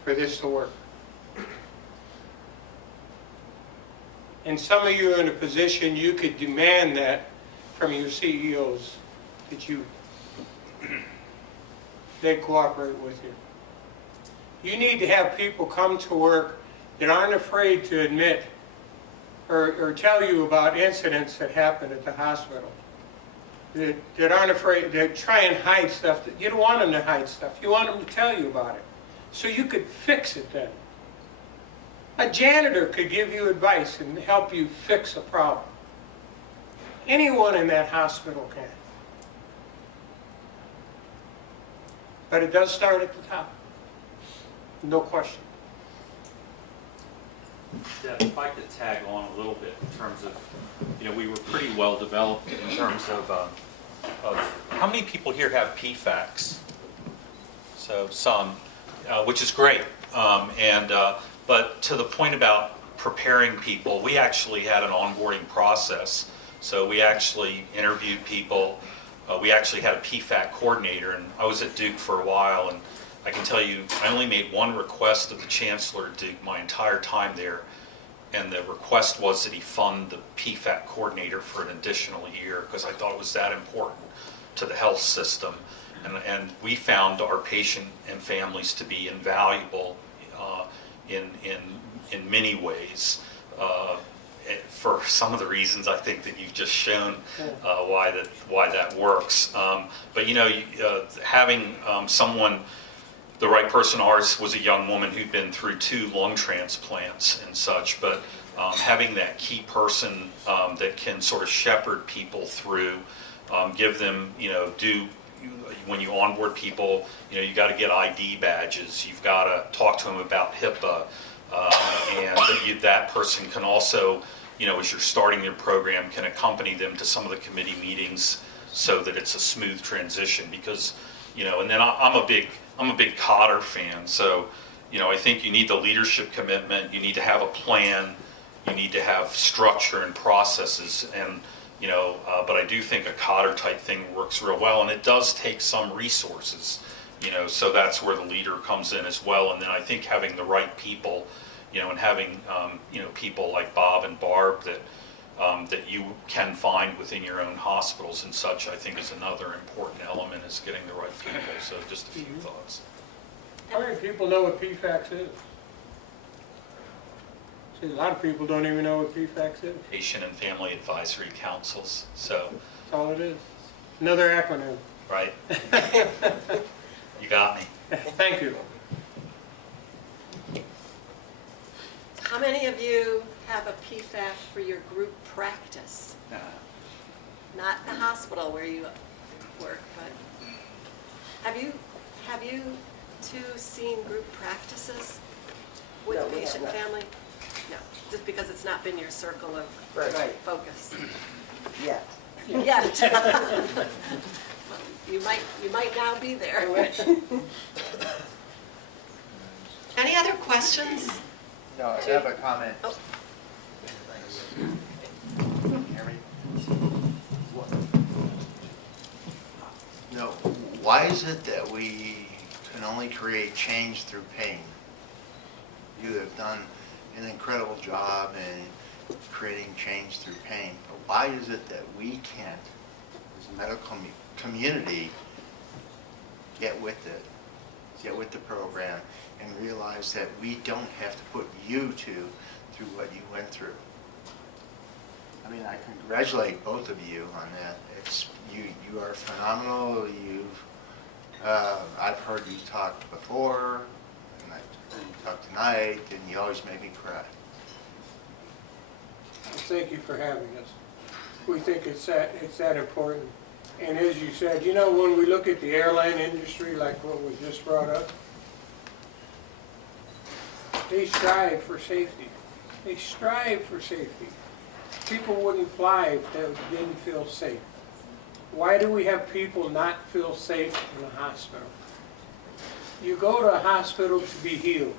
for this to work. And some of you are in a position you could demand that from your CEOs, that they cooperate with you. You need to have people come to work that aren't afraid to admit or tell you about incidents that happen at the hospital. That aren't afraid, that try and hide stuff. That you don't want them to hide stuff. You want them to tell you about it. So you could fix it then. A janitor could give you advice and help you fix a problem. Anyone in that hospital can. But it does start at the top. No question. Deb, if I could tag on a little bit in terms of, you know, we were pretty well developed in terms of how many people here have PFACs? So some, which is great. But to the point about preparing people, we actually had an onboarding process. So we actually interviewed people. We actually had a PFAC coordinator, and I was at Duke for a while, and I can tell you, I only made one request of the chancellor at Duke my entire time there, and the request was that he fund the PFAC coordinator for an additional year, because I thought it was that important to the health system. And we found our patient and families to be invaluable in many ways, for some of the reasons I think that you've just shown why that works. But you know, having someone, the right person, ours was a young woman who'd been through 2 lung transplants and such, but having that key person that can sort of shepherd people through, give them, you know, do when you onboard people, you got to get ID badges. You've got to talk to them about HIPAA, and that person can also, as you're starting their program, can accompany them to some of the committee meetings so that it's a smooth transition. Because, and then I'm a big Cotter fan, so I think you need the leadership commitment. You need to have a plan. You need to have structure and processes, and but I do think a Cotter type thing works real well, and it does take some resources, so that's where the leader comes in as well. And then I think having the right people, and having people like Bob and Barb that you can find within your own hospitals and such, I think is another important element, is getting the right people. So just a few thoughts. How many people know what PFAX is? See, a lot of people don't even know what PFAX is. Patient and Family Advisory Councils, so, That's all it is. Another acronym. right? You got me. Thank you. How many of you have a PFAC for your group practice? Not the hospital where you work, but have you two seen group practices with No, we patient have not. family? No, just because it's not been your circle of Right. focus. Yeah. Yet. You might now be there. Any other questions? No, I have a comment. Oh. Hear me? No, why is it that we can only create change through pain? You have done an incredible job in creating change through pain, but why is it that we can't, as a medical community, get with it, get with the program, and realize that we don't have to put you two through what you went through? I mean, I congratulate both of you on that. You are phenomenal. I've heard you talk before, and I've heard you talk tonight, and you always make me cry. Thank you for having us. We think it's that important. And as you said, when we look at the airline industry, like what was just brought up, they strive for safety. They strive for safety. People wouldn't fly if they didn't feel safe. Why do we have people not feel safe in a hospital? You go to a hospital to be healed.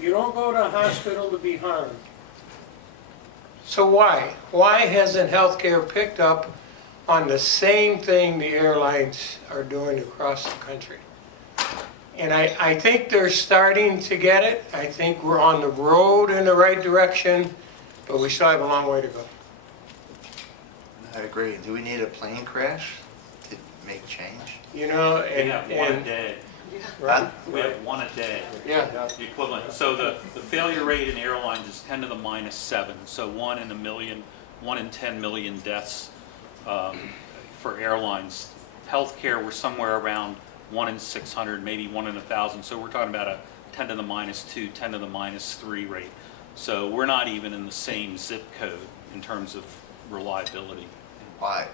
You don't go to a hospital to be harmed. So why? Why hasn't healthcare picked up on the same thing the airlines are doing across the country? And I think they're starting to get it. I think we're on the road in the right direction, but we still have a long way to go. I agree. Do we need a plane crash to make change? We have one a day. Huh? We have one a day, Yeah. the equivalent. So the failure rate in airlines is 10 to the minus 7. So 1 in a million, 1 in 10 million deaths for airlines. Healthcare, we're somewhere around 1 in 600, maybe 1 in 1,000. So we're talking about a 10 to the minus 2, 10 to the minus 3 rate. So we're not even in the same zip code in terms of reliability. Why?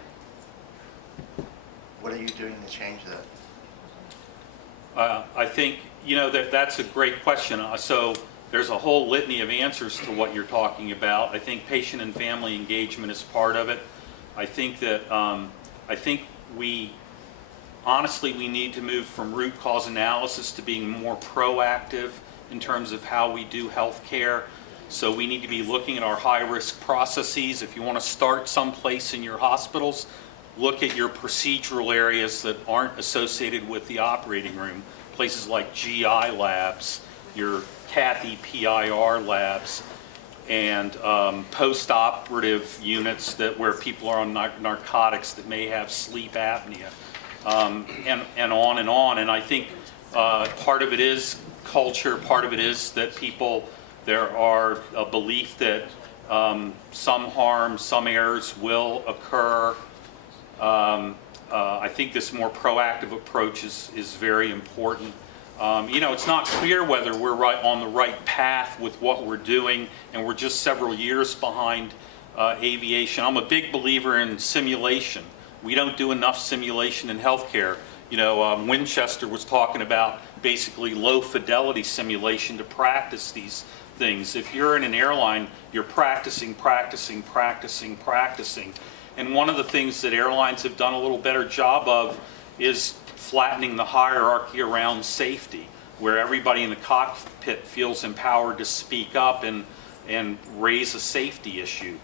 What are you doing to change that? I think, that's a great question. So there's a whole litany of answers to what you're talking about. I think patient and family engagement is part of it. I think that, honestly, we need to move from root cause analysis to being more proactive in terms of how we do healthcare. So we need to be looking at our high-risk processes. If you want to start someplace in your hospitals, look at your procedural areas that aren't associated with the operating room. Places like GI labs, your Cathy PIR labs, and post-operative units where people are on narcotics that may have sleep apnea, and on and on. And I think part of it is culture, part of it is that there are a belief that some harm, some errors will occur. I think this more proactive approach is very important. It's not clear whether we're on the right path with what we're doing, and we're just several years behind aviation. I'm a big believer in simulation. we don't do enough simulation in healthcare. You know, Winchester was talking about basically low fidelity simulation to practice these things. If you're in an airline, you're practicing. And one of the things that airlines have done a little better job of is flattening the hierarchy around safety, where everybody in the cockpit feels empowered to speak up and raise a safety issue.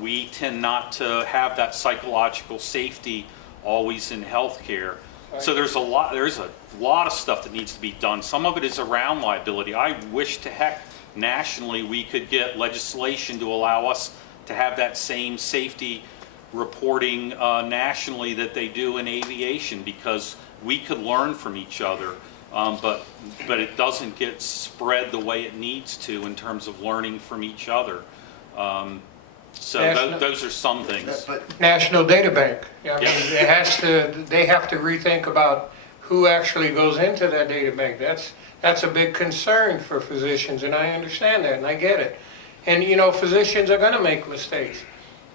We tend not to have that psychological safety always in healthcare. So there's a lot of stuff that needs to be done. Some of it is around liability. I wish to heck nationally we could get legislation to allow us to have that same safety reporting nationally that they do in aviation, because we could learn from each other. But it doesn't get spread the way it needs to in terms of learning from each other. Those are some things. National Data Bank. I mean, Yeah. they have to rethink about who actually goes into that data bank. That's a big concern for physicians, and I understand that, and I get it. And, you know, physicians are going to make mistakes.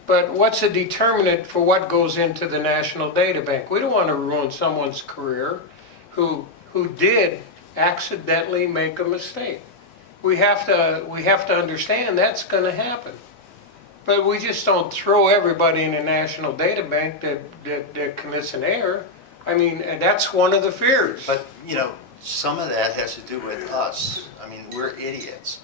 But what's a determinant for what goes into the National Data Bank? We don't want to ruin someone's career who did accidentally make a mistake. We have to understand that's going to happen. But we just don't throw everybody in the National Data Bank that commits an error. I mean, and that's one of the fears. But, you know, some of that has to do with us. I mean, we're idiots.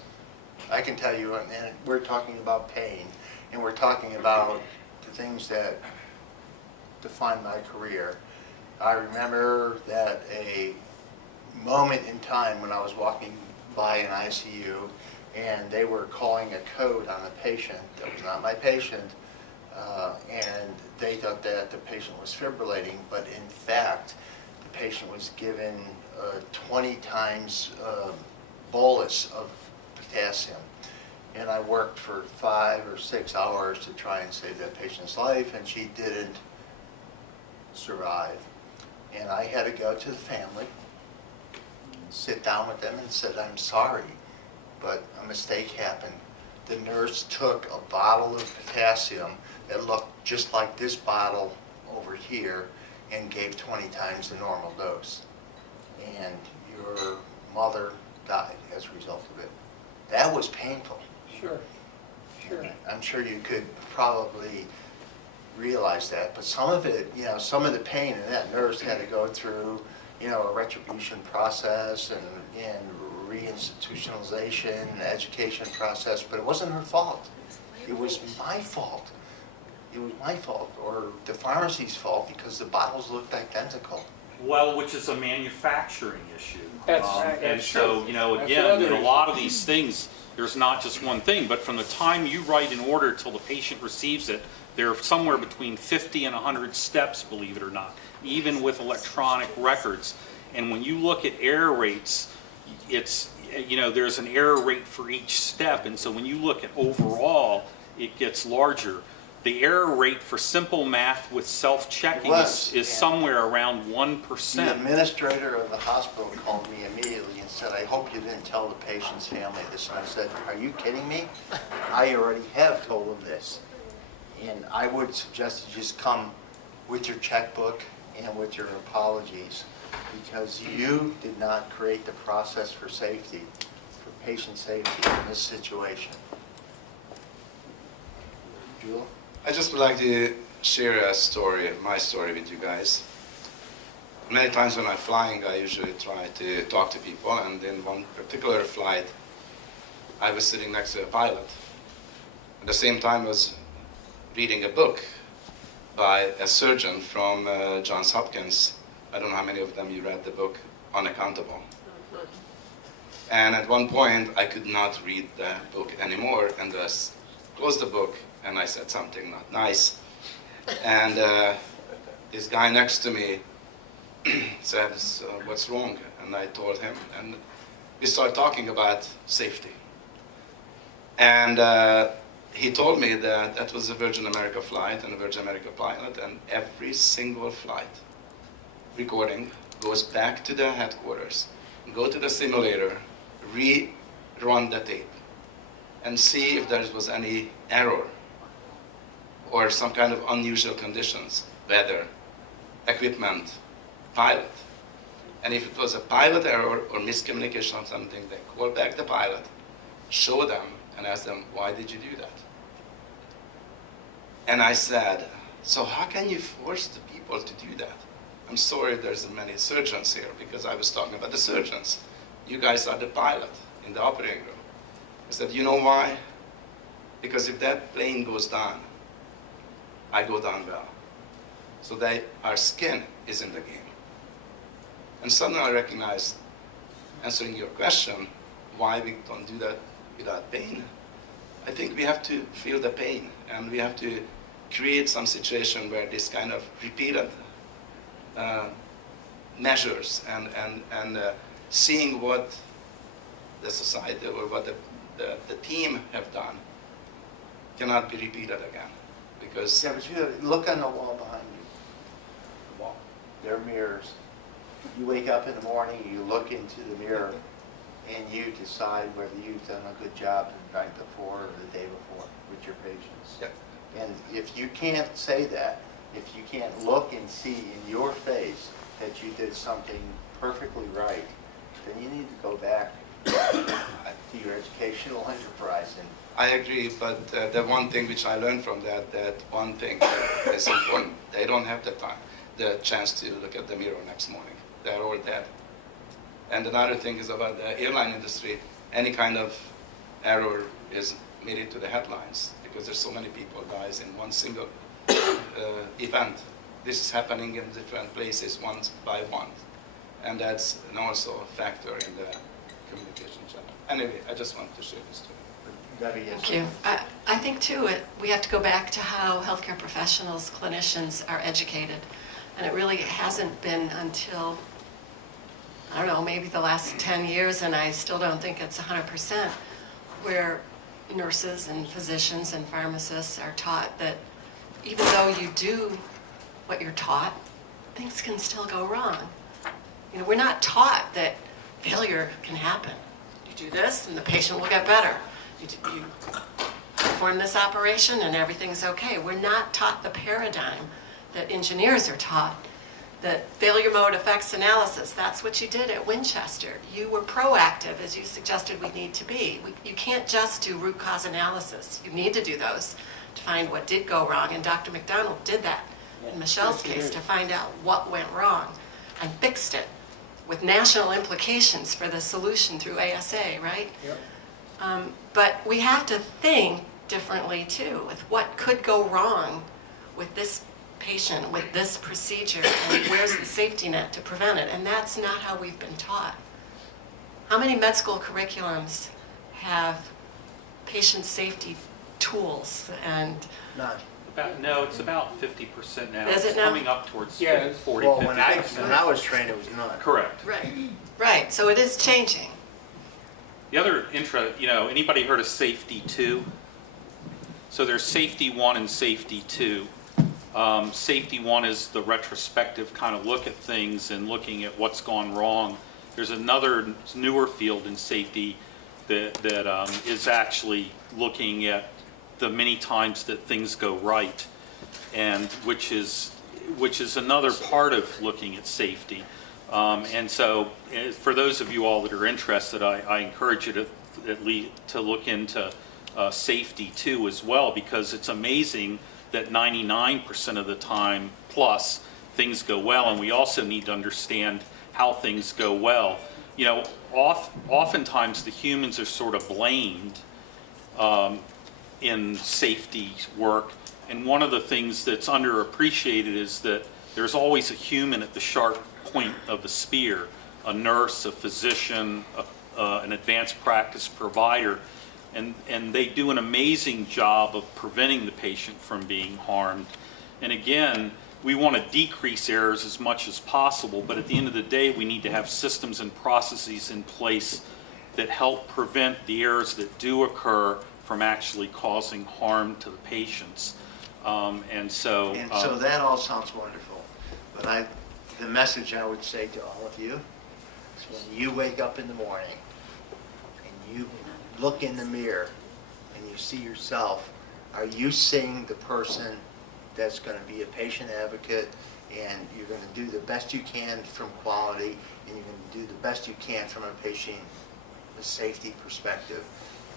I can tell you, and we're talking about pain, and we're talking about the things that define my career. I remember that a moment in time when I was walking by an ICU, and they were calling a code on a patient that was not my patient, and they thought that the patient was fibrillating, but in fact, the patient was given 20 times bolus of potassium. And I worked for 5 or 6 hours to try and save that patient's life, and she didn't survive. And I had to go to the family, sit down with them and said, I'm sorry, but a mistake happened. The nurse took a bottle of potassium that looked just like this bottle over here and gave 20 times the normal dose. And your mother died as a result of it. That was painful. Sure. I'm sure you could probably realize that, but some of it, you know, some of the pain in that nurse had to go through, you know, a retribution process and reinstitutionalization, education process, but it wasn't her fault. It was my fault. It was my fault, or the pharmacy's fault, because the bottles looked identical. Well, which is a manufacturing issue. That's And so, true. you know, That's again, another in a issue. lot of these things, there's not just one thing, but from the time you write an order till the patient receives it, there are somewhere between 50 and 100 steps, believe it or not, even with electronic records. And when you look at error rates, it's, you know, there's an error rate for each step. And so when you look at overall, it gets larger. The error rate for simple math with self-checking is somewhere around 1%. The administrator of the hospital called me immediately and said, I hope you didn't tell the patient's family this. And I said, are you kidding me? I already have told them this. And I would suggest you just come with your checkbook and with your apologies, because you did not create the process for safety, for patient safety in this situation. Jewel? I just would like to share a story, my story with you guys. Many times when I'm flying, I usually try to talk to people, and in one particular flight, I was sitting next to a pilot. At the same time, I was reading a book by a surgeon from Johns Hopkins. I don't know how many of them you read the book, Unaccountable. And at one point, I could not read the book anymore, and I closed the book, and I said something not nice. And this guy next to me said, what's wrong? And I told him, and we started talking about safety. And he told me that that was a Virgin America flight and a Virgin America pilot, and every single flight recording goes back to the headquarters, go to the simulator, rerun the tape, and see if there was any error or some kind of unusual conditions. weather equipment pilot. And if it was a pilot error or miscommunication or something, they call back the pilot, show them, and ask them, why did you do that? And I said, so how can you force the people to do that? I'm sorry there's many surgeons here, because I was talking about the surgeons. You guys are the pilot in the operating room. I said, you know why? Because if that plane goes down, I go down well. So our skin is in the game. And suddenly I recognized, answering your question, why we don't do that without pain. I think we have to feel the pain, and we have to create some situation where this kind of repeated measures and seeing what the society or what the team have done cannot be repeated again. Because Yeah, but you look on the wall behind you. The wall. There are mirrors. You wake up in the morning, you look into the mirror, and you decide whether you've done a good job the night before or the day before with your patients. Yeah. And if you can't say that, if you can't look and see in your face that you did something perfectly right, then you need to go back to your educational enterprise. And I agree, but the one thing which I learned from that one thing is important. They don't have the chance to look at the mirror next morning. They're all dead. And another thing is about the airline industry. Any kind of error is made it to the headlines because there's so many people dies in one single event. This is happening in different places one by one. And that's also a factor in the communication channel. Anyway, I just wanted to share this story. Debbie, yes. Thank you. I think too, we have to go back to how healthcare professionals, clinicians are educated. And it really hasn't been until, I don't know, maybe the last 10 years, and I still don't think it's 100%, where nurses and physicians and pharmacists are taught that even though you do what you're taught, things can still go wrong. You know, we're not taught that failure can happen. You do this and the patient will get better. You perform this operation and everything's okay. We're not taught the paradigm that engineers are taught, that failure mode effects analysis, that's what you did at Winchester. You were proactive, as you suggested we need to be. You can't just do root cause analysis. You need to do those to find what did go wrong, and Dr. McDonald did that in Michelle's case to find out what went wrong and fixed it with national implications for the solution through ASA, right? Yep. But we have to think differently too, with what could go wrong with this patient, with this procedure, and where's the safety net to prevent it? And that's not how we've been taught. How many med school curriculums have patient safety tools and None. No, it's about 50% now. Is it It's now? coming up towards Yeah, it's 40, Well, 50%. when I was trained, it was none. Correct. right, so it is changing. The other intro, anybody heard of Safety 2? So there's Safety 1 and Safety 2. Safety 1 is the retrospective kind of look at things and looking at what's gone wrong. There's another newer field in safety that is actually looking at the many times that things go right, and which is another part of looking at safety. And so for those of you all that are interested, I encourage you to at least to look into Safety 2 as well, because it's amazing that 99% of the time plus things go well, and we also need to understand how things go well. Oftentimes the humans are sort of blamed in safety work, and one of the things that's underappreciated is that there's always a human at the sharp point of the spear, a nurse, a physician, an advanced practice provider, and they do an amazing job of preventing the patient from being harmed. And again, we want to decrease errors as much as possible, but at the end of the day, we need to have systems and processes in place that help prevent the errors that do occur from actually causing harm to the patients. And so that all sounds wonderful, but the message I would say to all of you is when you wake up in the morning and you look in the mirror and you see yourself, are you seeing the person that's going to be a patient advocate, and you're going to do the best you can from quality, and you're going to do the best you can from a patient safety perspective.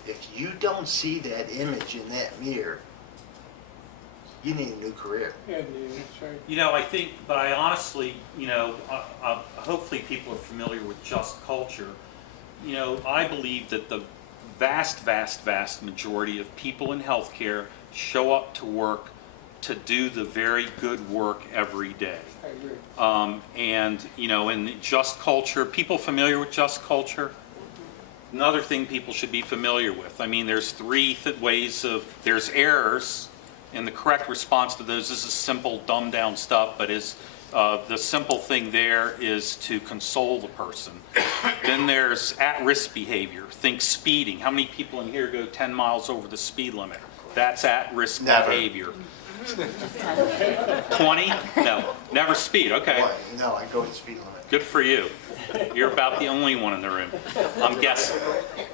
If you don't see that image in that mirror, you need a new career. Yeah, that's right. You know, I think, but I honestly, you know, hopefully people are familiar with just culture. You know, I believe that the vast, vast, vast majority of people in healthcare show up to work to do the very good work every day. I agree. And, you know, in just culture, people familiar with just culture? Another thing people should be familiar with. I mean, there's three ways of, there's errors, and the correct response to those is simple, dumbed down stuff, but the simple thing there is to console the person. Then there's at-risk behavior. Think speeding. How many people in here go 10 miles over the speed limit? That's at-risk Never. behavior. 20? No, never speed, okay. Well, no, I go at the speed limit. Good for you. You're about the only one in the room, I'm guessing.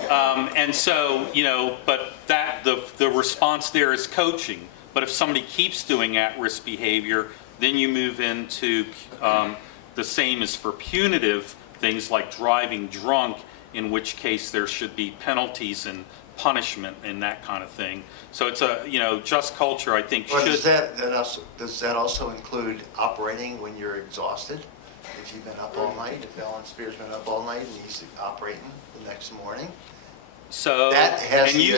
And so, you know, but the response there is coaching. But if somebody keeps doing at-risk behavior, then you move into the same as for punitive things like driving drunk, in which case there should be penalties and punishment and that kind of thing. So it's a, you know, just culture, I think, Or should... does that also include operating when you're exhausted? If you've been up all night, if Alan Spear's been up all night and he's operating the next morning? So, That has and the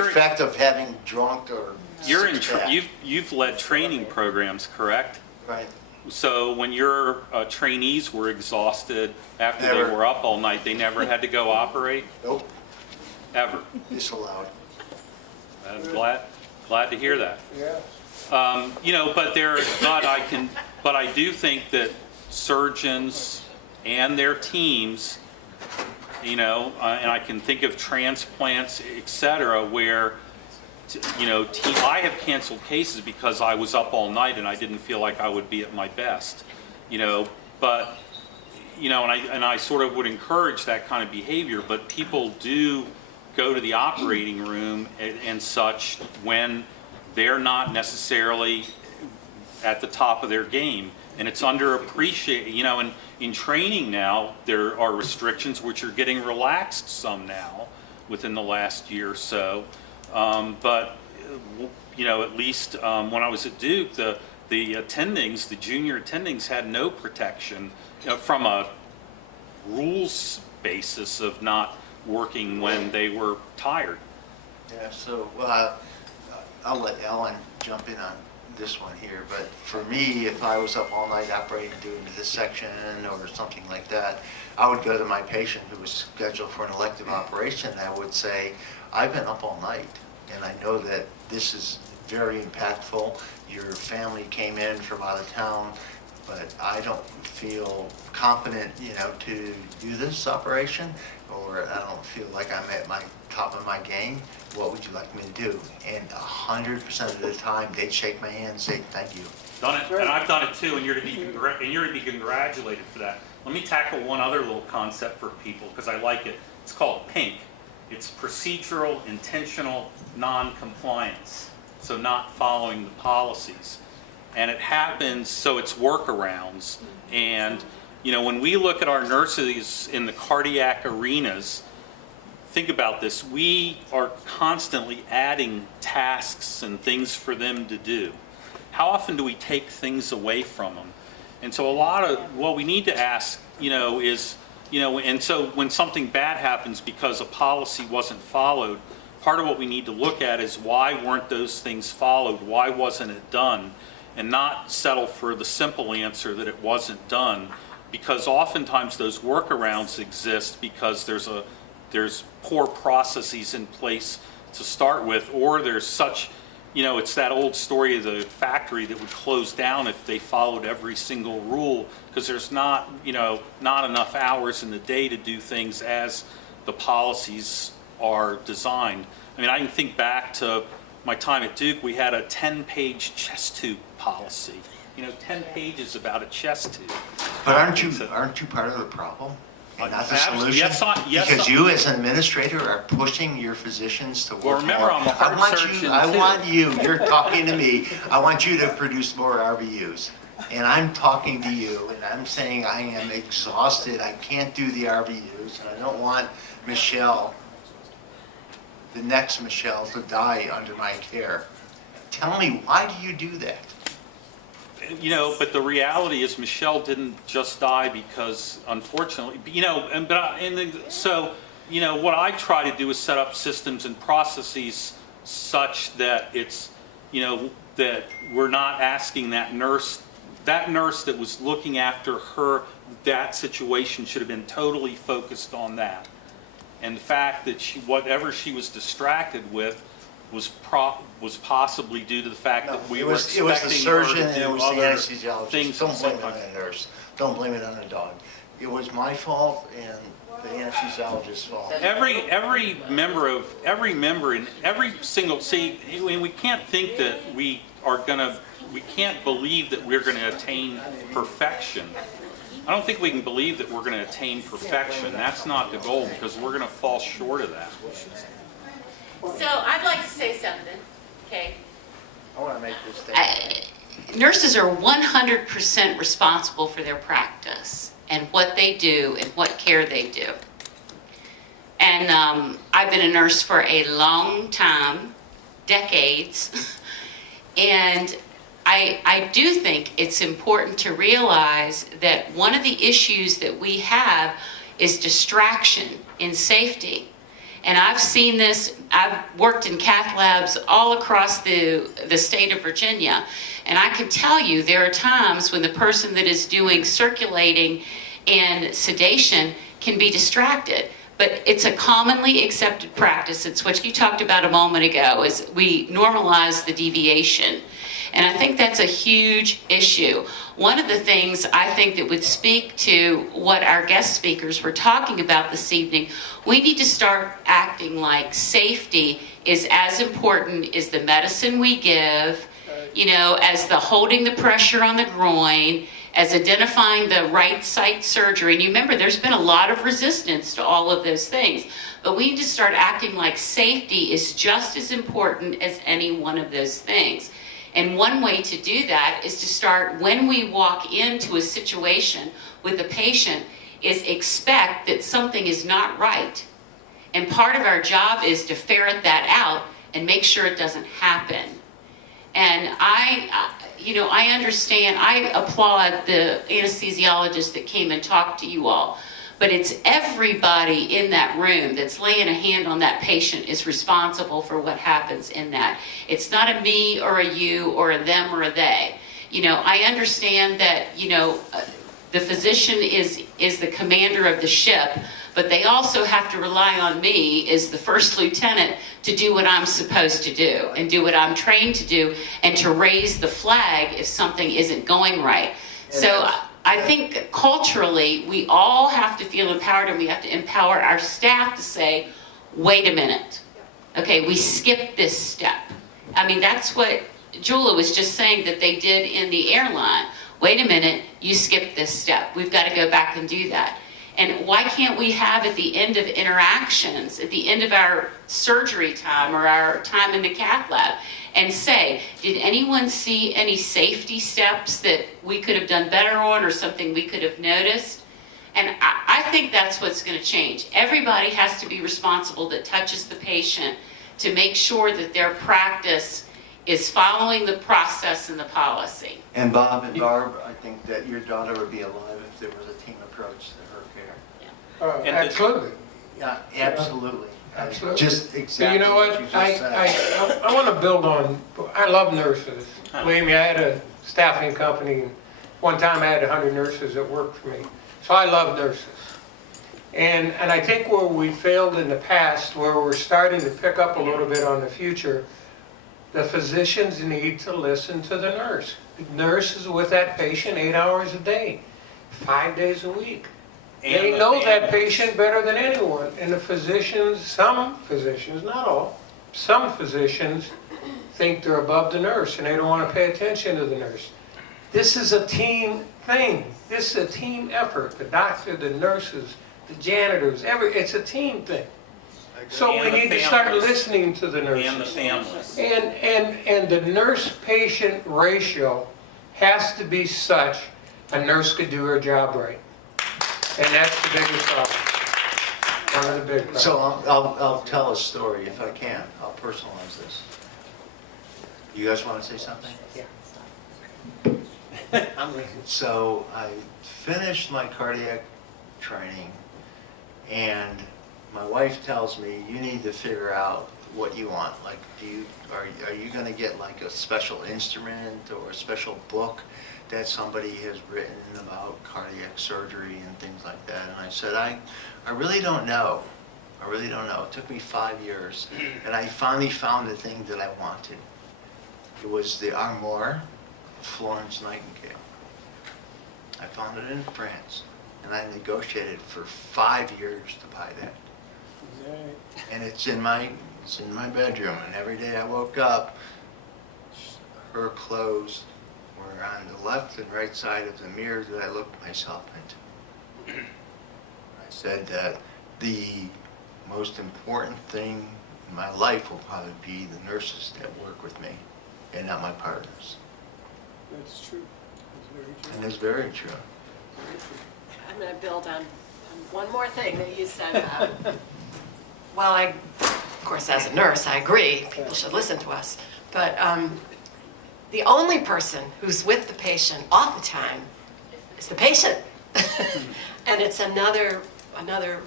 effect of having drunk or six-pack. you've led training programs, correct? Right. So when your trainees were exhausted after Never. they were up all night, they never had to go operate, Nope, ever? disallowed. I'm glad to hear that. Yeah. You know, but I do think that surgeons and their teams, you know, and I can think of transplants, et cetera, where, you know, I have canceled cases because I was up all night and I didn't feel like I would be at my best, you know, but, you know, and I sort of would encourage that kind of behavior, but people do go to the operating room and such when they're not necessarily at the top of their game. And it's underappreciated, you know, and in training now, there are restrictions which are getting relaxed some now within the last year or so. But, you know, at least when I was at Duke, the attendings, the junior attendings had no protection, you know, from a rules basis of not working when they were tired. Yeah, so, well, I'll let Alan jump in on this one here, but for me, if I was up all night operating, doing a dissection or something like that, I would go to my patient who was scheduled for an elective operation, and I would say, I've been up all night, and I know that this is very impactful. Your family came in from out of town, but I don't feel confident, you know, to do this operation, or I don't feel like I'm at my top of my game. What would you like me to do? And 100% of the time, they'd shake my hand and say, thank you. Done it, and I've done it too, and you're to be congratulated for that. Let me tackle one other little concept for people, because I like it. It's called PINK. It's procedural, intentional, non-compliance. So not following the policies. And it happens, so it's workarounds. And, you know, when we look at our nurses in the cardiac arenas, think about this, we are constantly adding tasks and things for them to do. How often do we take things away from them? And so a lot of what we need to ask, you know, is, you know, and so when something bad happens because a policy wasn't followed, part of what we need to look at is why weren't those things followed? Why wasn't it done? And not settle for the simple answer that it wasn't done, because oftentimes those workarounds exist because there's poor processes in place to start with, or there's such, you know, it's that old story of the factory that would close down if they followed every single rule, because there's not, you know, not enough hours in the day to do things as the policies are designed. I mean, I can think back to my time at Duke. We had a 10-page chest tube policy. You know, 10 pages about a chest tube. But aren't you part of the problem? Not the Absolutely. solution? Yes, Because you as an administrator are pushing your physicians to work more. Well, remember, I'm a heart surgeon, I too. want you, you're talking to me, I want you to produce more RVUs. And I'm talking to you, and I'm saying I am exhausted, I can't do the RVUs, and I don't want Michelle, the next Michelle, to die under my care. Tell me, why do you do that? You know, but the reality is Michelle didn't just die because, unfortunately, you know, so, you know, what I try to do is set up systems and processes such that it's, you know, that we're not asking that nurse that was looking after her, that situation should have been totally focused on that. And the fact that whatever she was distracted with was possibly due to the fact that we were expecting her to do It was the surgeon and it was the other anesthesiologist. things. Don't blame it on the nurse. Don't blame it on the dog. It was my fault and the anesthesiologist's fault. Every member in every single, we can't think that we can't believe that we're gonna attain perfection. I don't think we can believe that we're gonna attain perfection. That's not the goal, because we're gonna fall short of that. So I'd like to say something, okay? I want to make this statement. Nurses are 100% responsible for their practice and what they do and what care they do. And I've been a nurse for a long time, decades, and I do think it's important to realize that one of the issues that we have is distraction in safety. And I've seen this, I've worked in cath labs all across the state of Virginia, and I can tell you there are times when the person that is doing circulating and sedation can be distracted. But it's a commonly accepted practice. It's what you talked about a moment ago, is we normalize the deviation. And I think that's a huge issue. One of the things I think that would speak to what our guest speakers were talking about this evening, we need to start acting like safety is as important as the medicine we give, you know, as the holding the pressure on the groin, as identifying the right site surgery. And you remember, there's been a lot of resistance to all of those things. But we need to start acting like safety is just as important as any one of those things. And one way to do that is to start, when we walk into a situation with a patient, is expect that something is not right. And part of our job is to ferret that out and make sure it doesn't happen. And I understand, I applaud the anesthesiologist that came and talked to you all. But it's everybody in that room that's laying a hand on that patient is responsible for what happens in that. It's not a me or a you or a them or a they. You know, I understand that, you know, the physician is the commander of the ship, but they also have to rely on me as the first lieutenant to do what I'm supposed to do and do what I'm trained to do and to raise the flag if something isn't going right. So I think culturally, we all have to feel empowered, and we have to empower our staff to say, wait a minute. Okay, we skipped this step. I mean, that's what Jula was just saying that they did in the airline. Wait a minute, you skipped this step. We've got to go back and do that. And why can't we have at the end of interactions, at the end of our surgery time or our time in the cath lab, and say, did anyone see any safety steps that we could have done better on or something we could have noticed? And I think that's what's going to change. Everybody has to be responsible that touches the patient to make sure that their practice is following the process and the policy. And Bob and Barb, I think that your daughter would be alive if there was a team approach to her care. Absolutely. Yeah, absolutely. Absolutely. Just So exactly you know what, you just said. I want to build on, I love nurses. Believe me, I had a staffing company, one time I had 100 nurses that worked for me. So I love nurses. And I think where we failed in the past, where we're starting to pick up a little bit on the future, the physicians need to listen to the nurse. The nurse is with that patient 8 hours a day, 5 days a week. They know that patient better than anyone. And the physicians, some physicians, not all, some physicians think they're above the nurse and they don't want to pay attention to the nurse. This is a team thing. This is a team effort. The doctor, the nurses, the janitors, it's a team thing. So we And the need to start families. listening to the nurses. And the families. And the nurse-patient ratio has to be such a nurse could do her job right. And that's the biggest problem. One of the big problems. So I'll tell a story if I can. I'll personalize this. You guys want to say something? I'm listening. So I finished my cardiac training, and my wife tells me, you need to figure out what you want. Like, are you going to get like a special instrument or a special book that somebody has written about cardiac surgery and things like that? And I said, I really don't know. I really don't know. It took me 5 years, and I finally found the thing that I wanted. It was the Armoire of Florence Nightingale. I found it in France, and I negotiated for 5 years to buy that. And it's in my bedroom, and every day I woke up, her clothes were on the left and right side of the mirror that I looked myself into. I said that the most important thing in my life will probably be the nurses that work with me, and not my partners. That's true. And it's very true. I'm going to build on one more thing that you said. Well, of course, as a nurse, I agree, people should listen to us. But the only person who's with the patient all the time is the patient. And it's another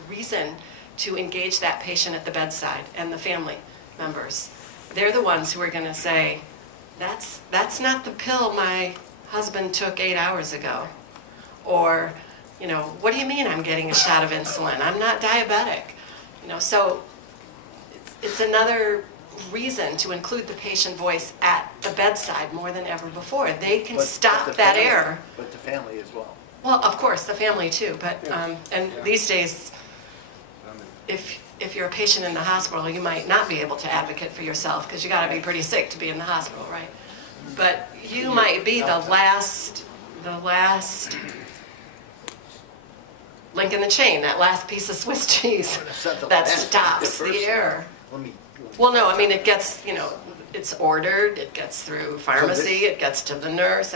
reason to engage that patient at the bedside and the family members. They're the ones who are going to say, that's not the pill my husband took 8 hours ago. Or, what do you mean I'm getting a shot of insulin? I'm not diabetic. So it's another reason to include the patient voice at the bedside more than ever before. They can stop that error. But the family as well. Well, of course, the family too, but, and these days, if you're a patient in the hospital, you might not be able to advocate for yourself because you got to be pretty sick to be in the hospital, right? But you might be the last link in the chain, that last piece of Swiss cheese that stops the error. Well, no, I mean, it gets, it's ordered, it gets through pharmacy, it gets to the nurse,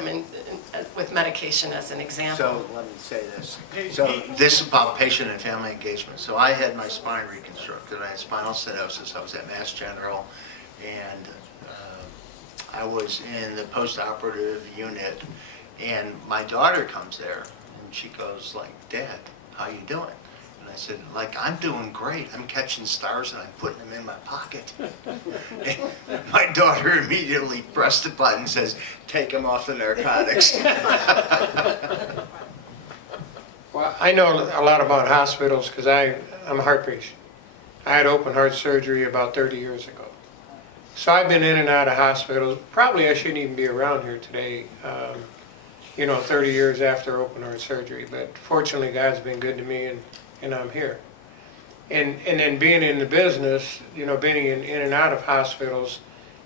with medication as an example. So let me say this. So this is about patient and family engagement. So I had my spine reconstructed. I had spinal stenosis. I was at Mass General, and I was in the post-operative unit, and my daughter comes there, and she goes like, "Dad, how you doing?" And I said, "I'm doing great. I'm catching stars and I'm putting them in my pocket." And my daughter immediately pressed the button and says, "Take them off the narcotics." Well, I know a lot about hospitals because I'm a heart patient. I had open heart surgery about 30 years ago. So I've been in and out of hospitals. Probably I shouldn't even be around here today, 30 years after open heart surgery. But fortunately, God's been good to me, and I'm here. And then being in the business, being in and out of hospitals,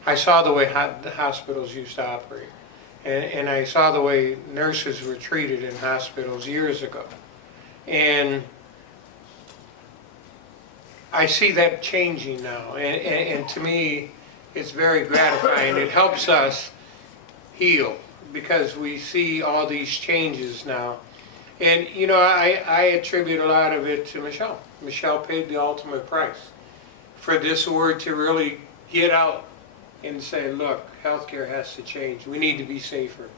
I saw the way the hospitals used to operate. And I saw the way nurses were treated in hospitals years ago. And I see that changing now. And to me, it's very gratifying. It helps us heal because we see all these changes now. And, I attribute a lot of it to Michelle. Michelle paid the ultimate price for this word to really get out and say, look, healthcare has to change. We need to be safer,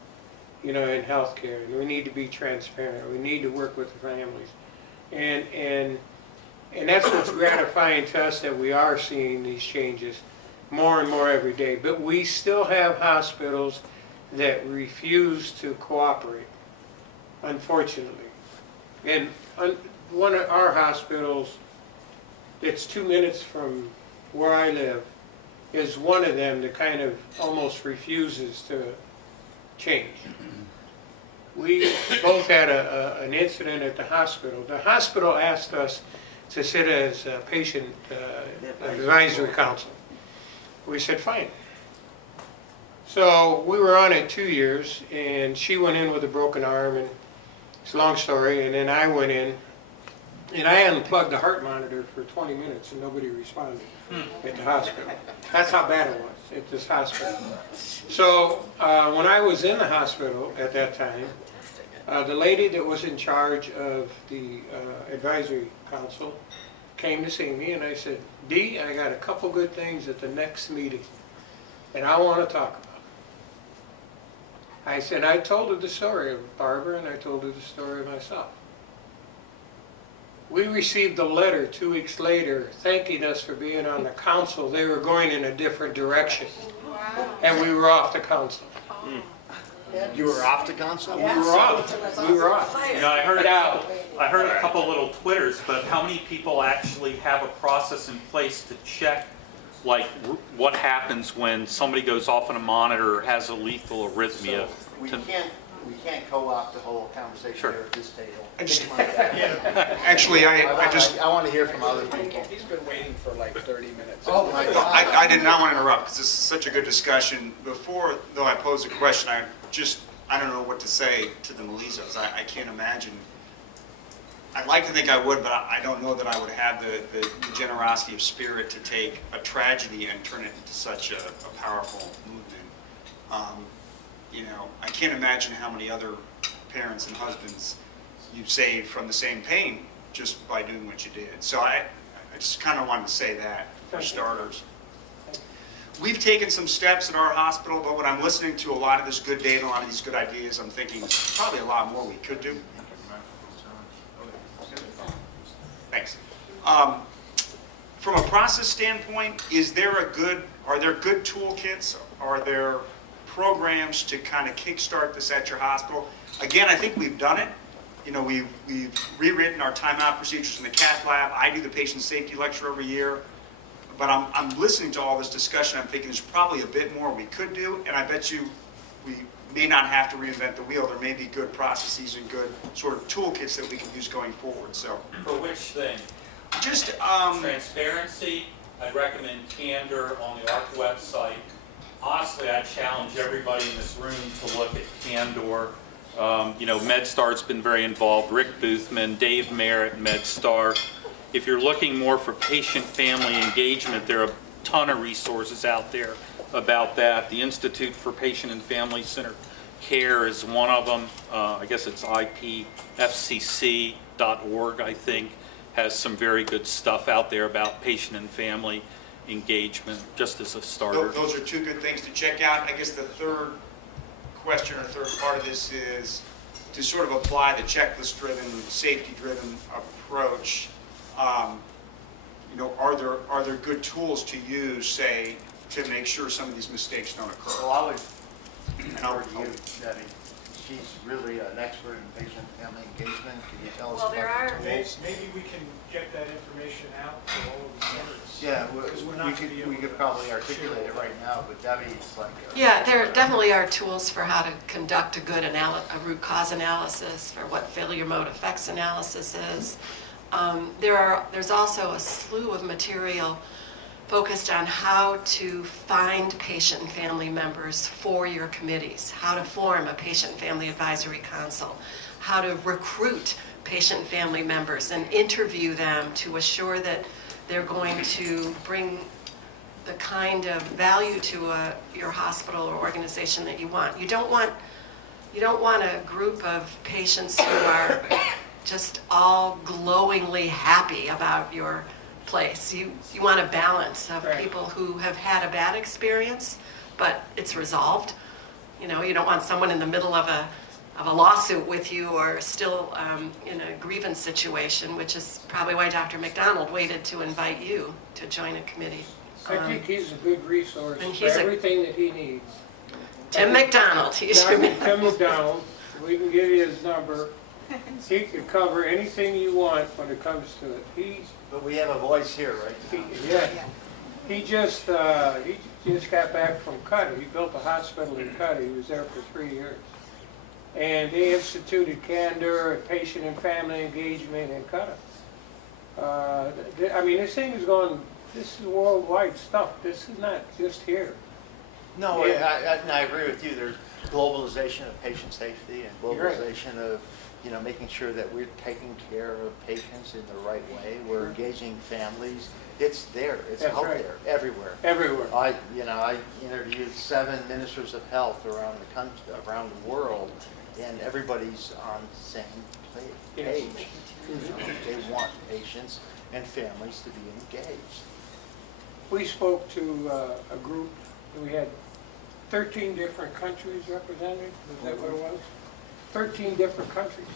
in healthcare. And we need to be transparent. We need to work with the families. And that's what's gratifying to us, that we are seeing these changes more and more every day. But we still have hospitals that refuse to cooperate, unfortunately. And one of our hospitals that's 2 minutes from where I live is one of them that kind of almost refuses to change. We both had an incident at the hospital. The hospital asked us to sit as a patient advisory council. We said, fine. So we were on it 2 years, and she went in with a broken arm, and it's a long story, and then I went in, And I unplugged the heart monitor for 20 minutes and nobody responded at the hospital. That's how bad it was at this hospital. So when I was in the hospital at that time, the lady that was in charge of the advisory council came to see me and I said, Dee, I got a couple good things at the next meeting and I want to talk about. I said, I told her the story of Barbara and I told her the story of myself. We received a letter 2 weeks later thanking us for being on the council. They were going in a different direction. And we were off the council. You were off the council? We were off. We were off. You know, I heard a couple little Twitters, but how many people actually have a process in place to check, like, what happens when somebody goes off on a monitor or has a lethal arrhythmia? We can't co-opt the whole conversation Sure. here at this table. Actually, I want to hear from other people. He's been waiting for like 30 minutes. Oh, my God. I did not want to interrupt because this is such a good discussion. Before, though, I pose a question, I don't know what to say to the Malizzos. I can't imagine. I'd like to think I would, but I don't know that I would have the generosity of spirit to take a tragedy and turn it into such a powerful movement. You know, I can't imagine how many other parents and husbands you've saved from the same pain just by doing what you did. So I just kind of wanted to say that for starters. We've taken some steps at our hospital, but when I'm listening to a lot of this good data, a lot of these good ideas, I'm thinking there's probably a lot more we could do. Thanks. From a process standpoint, are there good toolkits? Are there programs to kind of kickstart this at your hospital? Again, I think we've done it. You know, we've rewritten our timeout procedures in the cath lab. I do the patient safety lecture every year. But I'm listening to all this discussion. I'm thinking there's probably a bit more we could do. And I bet you we may not have to reinvent the wheel. There may be good processes and good sort of toolkits that we can use going forward. So For which thing? just Transparency, I'd recommend Candor on the ARC website. Honestly, I challenge everybody in this room to look at Candor. You know, MedStar's been very involved. Rick Boothman, Dave Mayer at MedStar. If you're looking more for patient-family engagement, there are a ton of resources out there about that. The Institute for Patient and Family Centered Care is one of them. I guess it's ipfcc.org, I think, has some very good stuff out there about patient and family engagement, just as a starter. those are two good things to check out. I guess the third question or third part of this is to sort of apply the checklist-driven, safety-driven approach. You know, are there good tools to use, say, to make sure some of these mistakes don't occur? So I would defer to you, Debbie. She's really an expert in patient-family engagement. Can you tell us Well, about there are- the tools? Maybe we can get that information out to all of the centers. Yeah, Because we're not gonna be able we could to probably share articulate it right now, but Debbie's like... Yeah, there definitely are tools for how to conduct a good a root cause analysis, for what failure mode effects analysis is. There's also a slew of material focused on how to find patient and family members for your committees, how to form a patient and family advisory council, how to recruit patient and family members and interview them to assure that they're going to bring the kind of value to your hospital or organization that you want. You don't want a group of patients who are just all glowingly happy about your place. You want a balance of people who have had a bad experience, but it's resolved. You know, you don't want someone in the middle of a lawsuit with you or still in a grievance situation, which is probably why Dr. McDonald waited to invite you to join a committee. I think he's a good resource and for he's everything that he needs. Tim McDonald, he's your Dr. Tim McDonald, we can give you his number. He can cover anything you want when it comes to it. But we have a voice here, right? He just got back from Cudahy. He built a hospital in Cudahy. He was there for 3 years. And they instituted Candor and patient and family engagement in Cudahy. I mean, this thing is going, this is worldwide stuff. This is not just here. No, Yeah. I agree with you. There's globalization of patient safety and globalization of making sure that we're taking care of patients in the right way. We're engaging families. It's there. It's That's out right. there everywhere. Everywhere. I interviewed 7 ministers of health around the country, around the world, and everybody's on the same Yes. page. They want patients and families to be engaged. We spoke to a group, we had 13 different countries represented, is that what it was? 13 different countries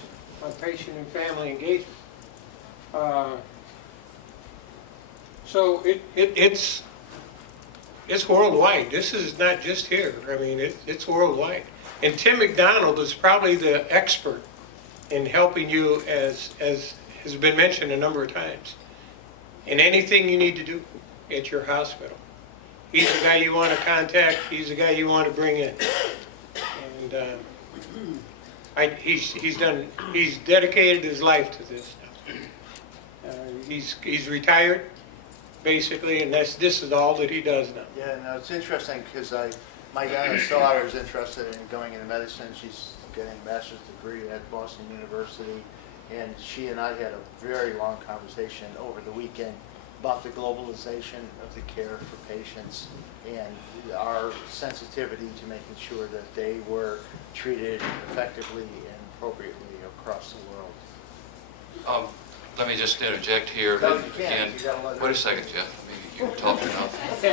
on patient and family engagement. So it's worldwide. This is not just here. I mean, it's worldwide. And Tim McDonald is probably the expert in helping you, as has been mentioned a number of times, in anything you need to do at your hospital. He's the guy you want to contact. He's the guy you want to bring in. And he's dedicated his life to this now. He's retired, basically, and this is all that he does now. Yeah, no, it's interesting because my youngest daughter is interested in going into medicine. She's getting a master's degree at Boston University, and she and I had a very long conversation over the weekend about the globalization of the care for patients and our sensitivity to making sure that they were treated effectively and appropriately across the world. Let me just interject here. No, you can't. Again, You gotta let her- wait a second, Jeff. I mean, you talked enough.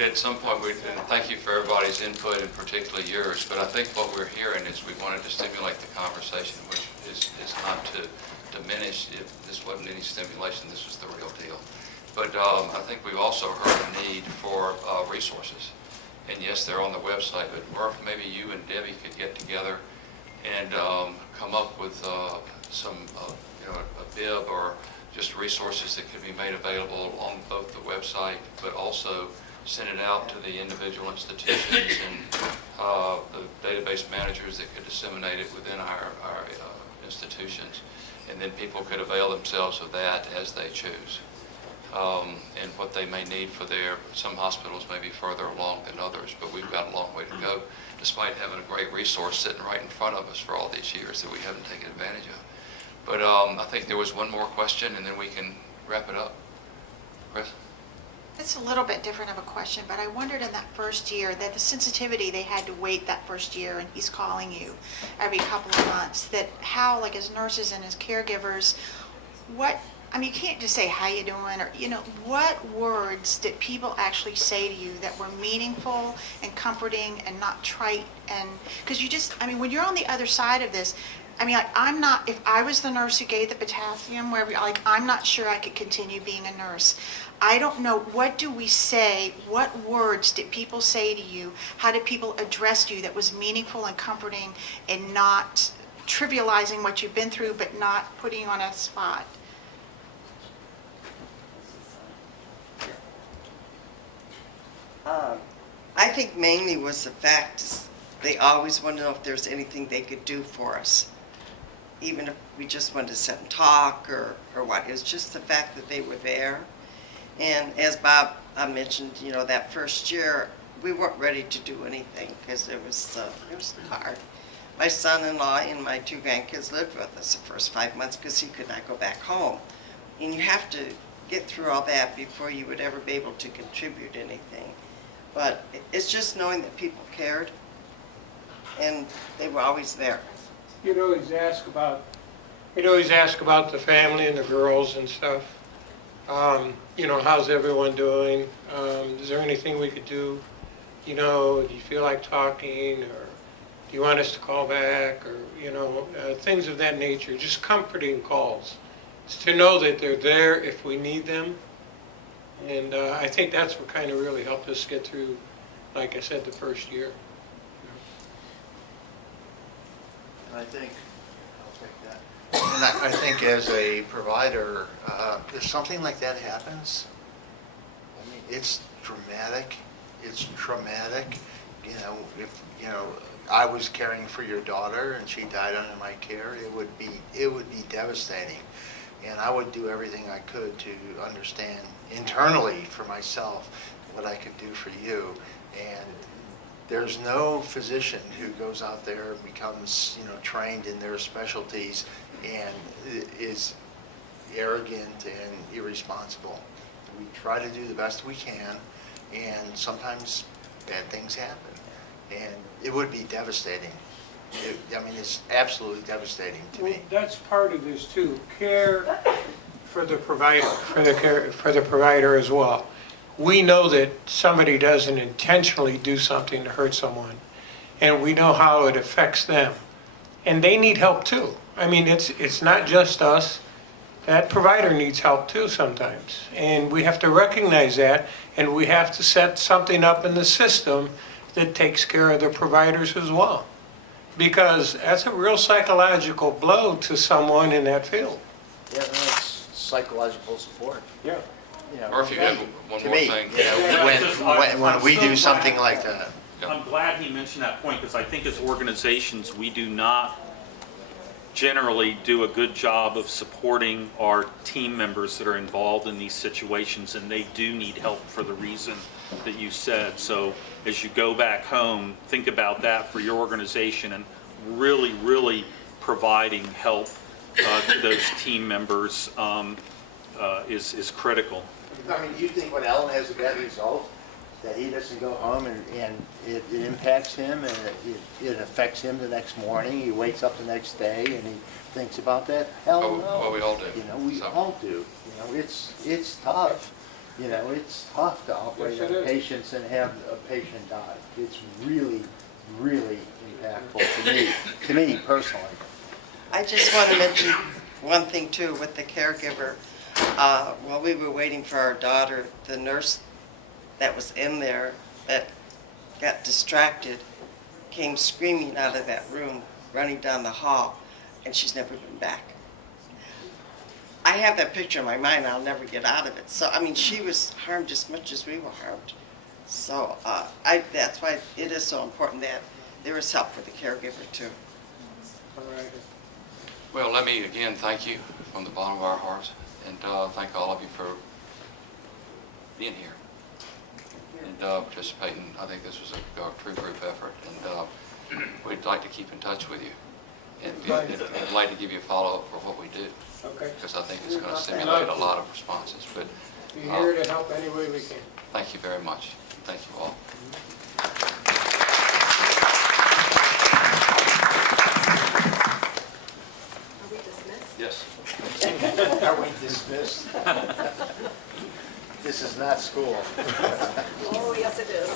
At some point, and thank you for everybody's input, and particularly yours, but I think what we're hearing is we wanted to stimulate the conversation, which is not to diminish. If this wasn't any stimulation, this was the real deal. But I think we've also heard the need for resources. And yes, they're on the website, but Murph, maybe you and Debbie could get together and come up with some, a bib or just resources that could be made available on both the website, but also send it out to the individual institutions and the database managers that could disseminate it within our institutions. And then people could avail themselves of that as they choose. And what they may need for some hospitals may be further along than others, but we've got a long way to go, despite having a great resource sitting right in front of us for all these years that we haven't taken advantage of. But I think there was one more question, and then we can wrap it up. Chris? It's a little bit different of a question, but I wondered in that first year that the sensitivity they had to wait that first year, and he's calling you every couple of months, that how, like as nurses and as caregivers, you can't just say how you doing, or what words did people actually say to you that were meaningful and comforting and not trite? And because when you're on the other side of this, I'm not, if I was the nurse who gave the potassium, I'm not sure I could continue being a nurse. I don't know, what do we say, what words did people say to you, how did people address you that was meaningful and comforting and not trivializing what you've been through, but not putting you on a spot? I think mainly was the fact they always wanted to know if there's anything they could do for us. Even if we just wanted to sit and talk or what. It was just the fact that they were there. And as Bob mentioned, that first year, we weren't ready to do anything because it was hard. My son-in-law and my 2 grandkids lived with us the first 5 months because he could not go back home. And you have to get through all that before you would ever be able to contribute anything. But it's just knowing that people cared and they were always there. You'd always ask about the family and the girls and stuff. How's everyone doing? Is there anything we could do? Do you feel like talking, or do you want us to call back, or things of that nature. Just comforting calls. It's to know that they're there if we need them. And I think that's what kind of really helped us get through, like I said, the first year. And I think, I'll take that. And I think as a provider, if something like that happens, it's dramatic. It's traumatic. If I was caring for your daughter and she died under my care, it would be devastating. And I would do everything I could to understand internally for myself what I could do for you. And there's no physician who goes out there and becomes, trained in their specialties and is arrogant and irresponsible. We try to do the best we can, and sometimes bad things happen. And it would be devastating. It's absolutely devastating to me. That's part of this too, care for the provider, for the provider as well. We know that somebody doesn't intentionally do something to hurt someone, and we know how it affects them. And they need help too. It's not just us. That provider needs help too sometimes. And we have to recognize that, and we have to set something up in the system that takes care of the providers as well. Because that's a real psychological blow to someone in that field. Yeah, that's psychological support. Yeah. Or if you have one To more me, thing. when we do something like that. I'm glad he mentioned that point, because I think as organizations, we do not generally do a good job of supporting our team members that are involved in these situations, and they do need help for the reason that you said. So as you go back home, think about that for your organization, and really providing help to those team members is critical. You think when Ellen has a bad result, that he doesn't go home and it impacts him and it affects him the next morning? He wakes up the next day and he thinks about that? Hell no. Well, we all do. We all do. It's tough. It's tough to operate Yes, it on is. patients and have a patient die. It's really impactful to me personally. I just want to mention one thing too with the caregiver. While we were waiting for our daughter, the nurse that was in there that got distracted came screaming out of that room, running down the hall, and she's never been back. I have that picture in my mind. I'll never get out of it. So, she was harmed as much as we were harmed. So, that's why it is so important that there is help for the caregiver too. All right. Well, let me again thank you from the bottom of our hearts, and thank all of you for being here and participating. I think this was a true group effort, and we'd like to keep in touch with you. And I'd like to give you a follow-up for what we do, Okay. because I think it's going to stimulate a lot of responses. But We're here to help any way we can. thank you very much. Thank you all. Are we dismissed? Yes. Are we dismissed? This is not school. Oh, yes, it is.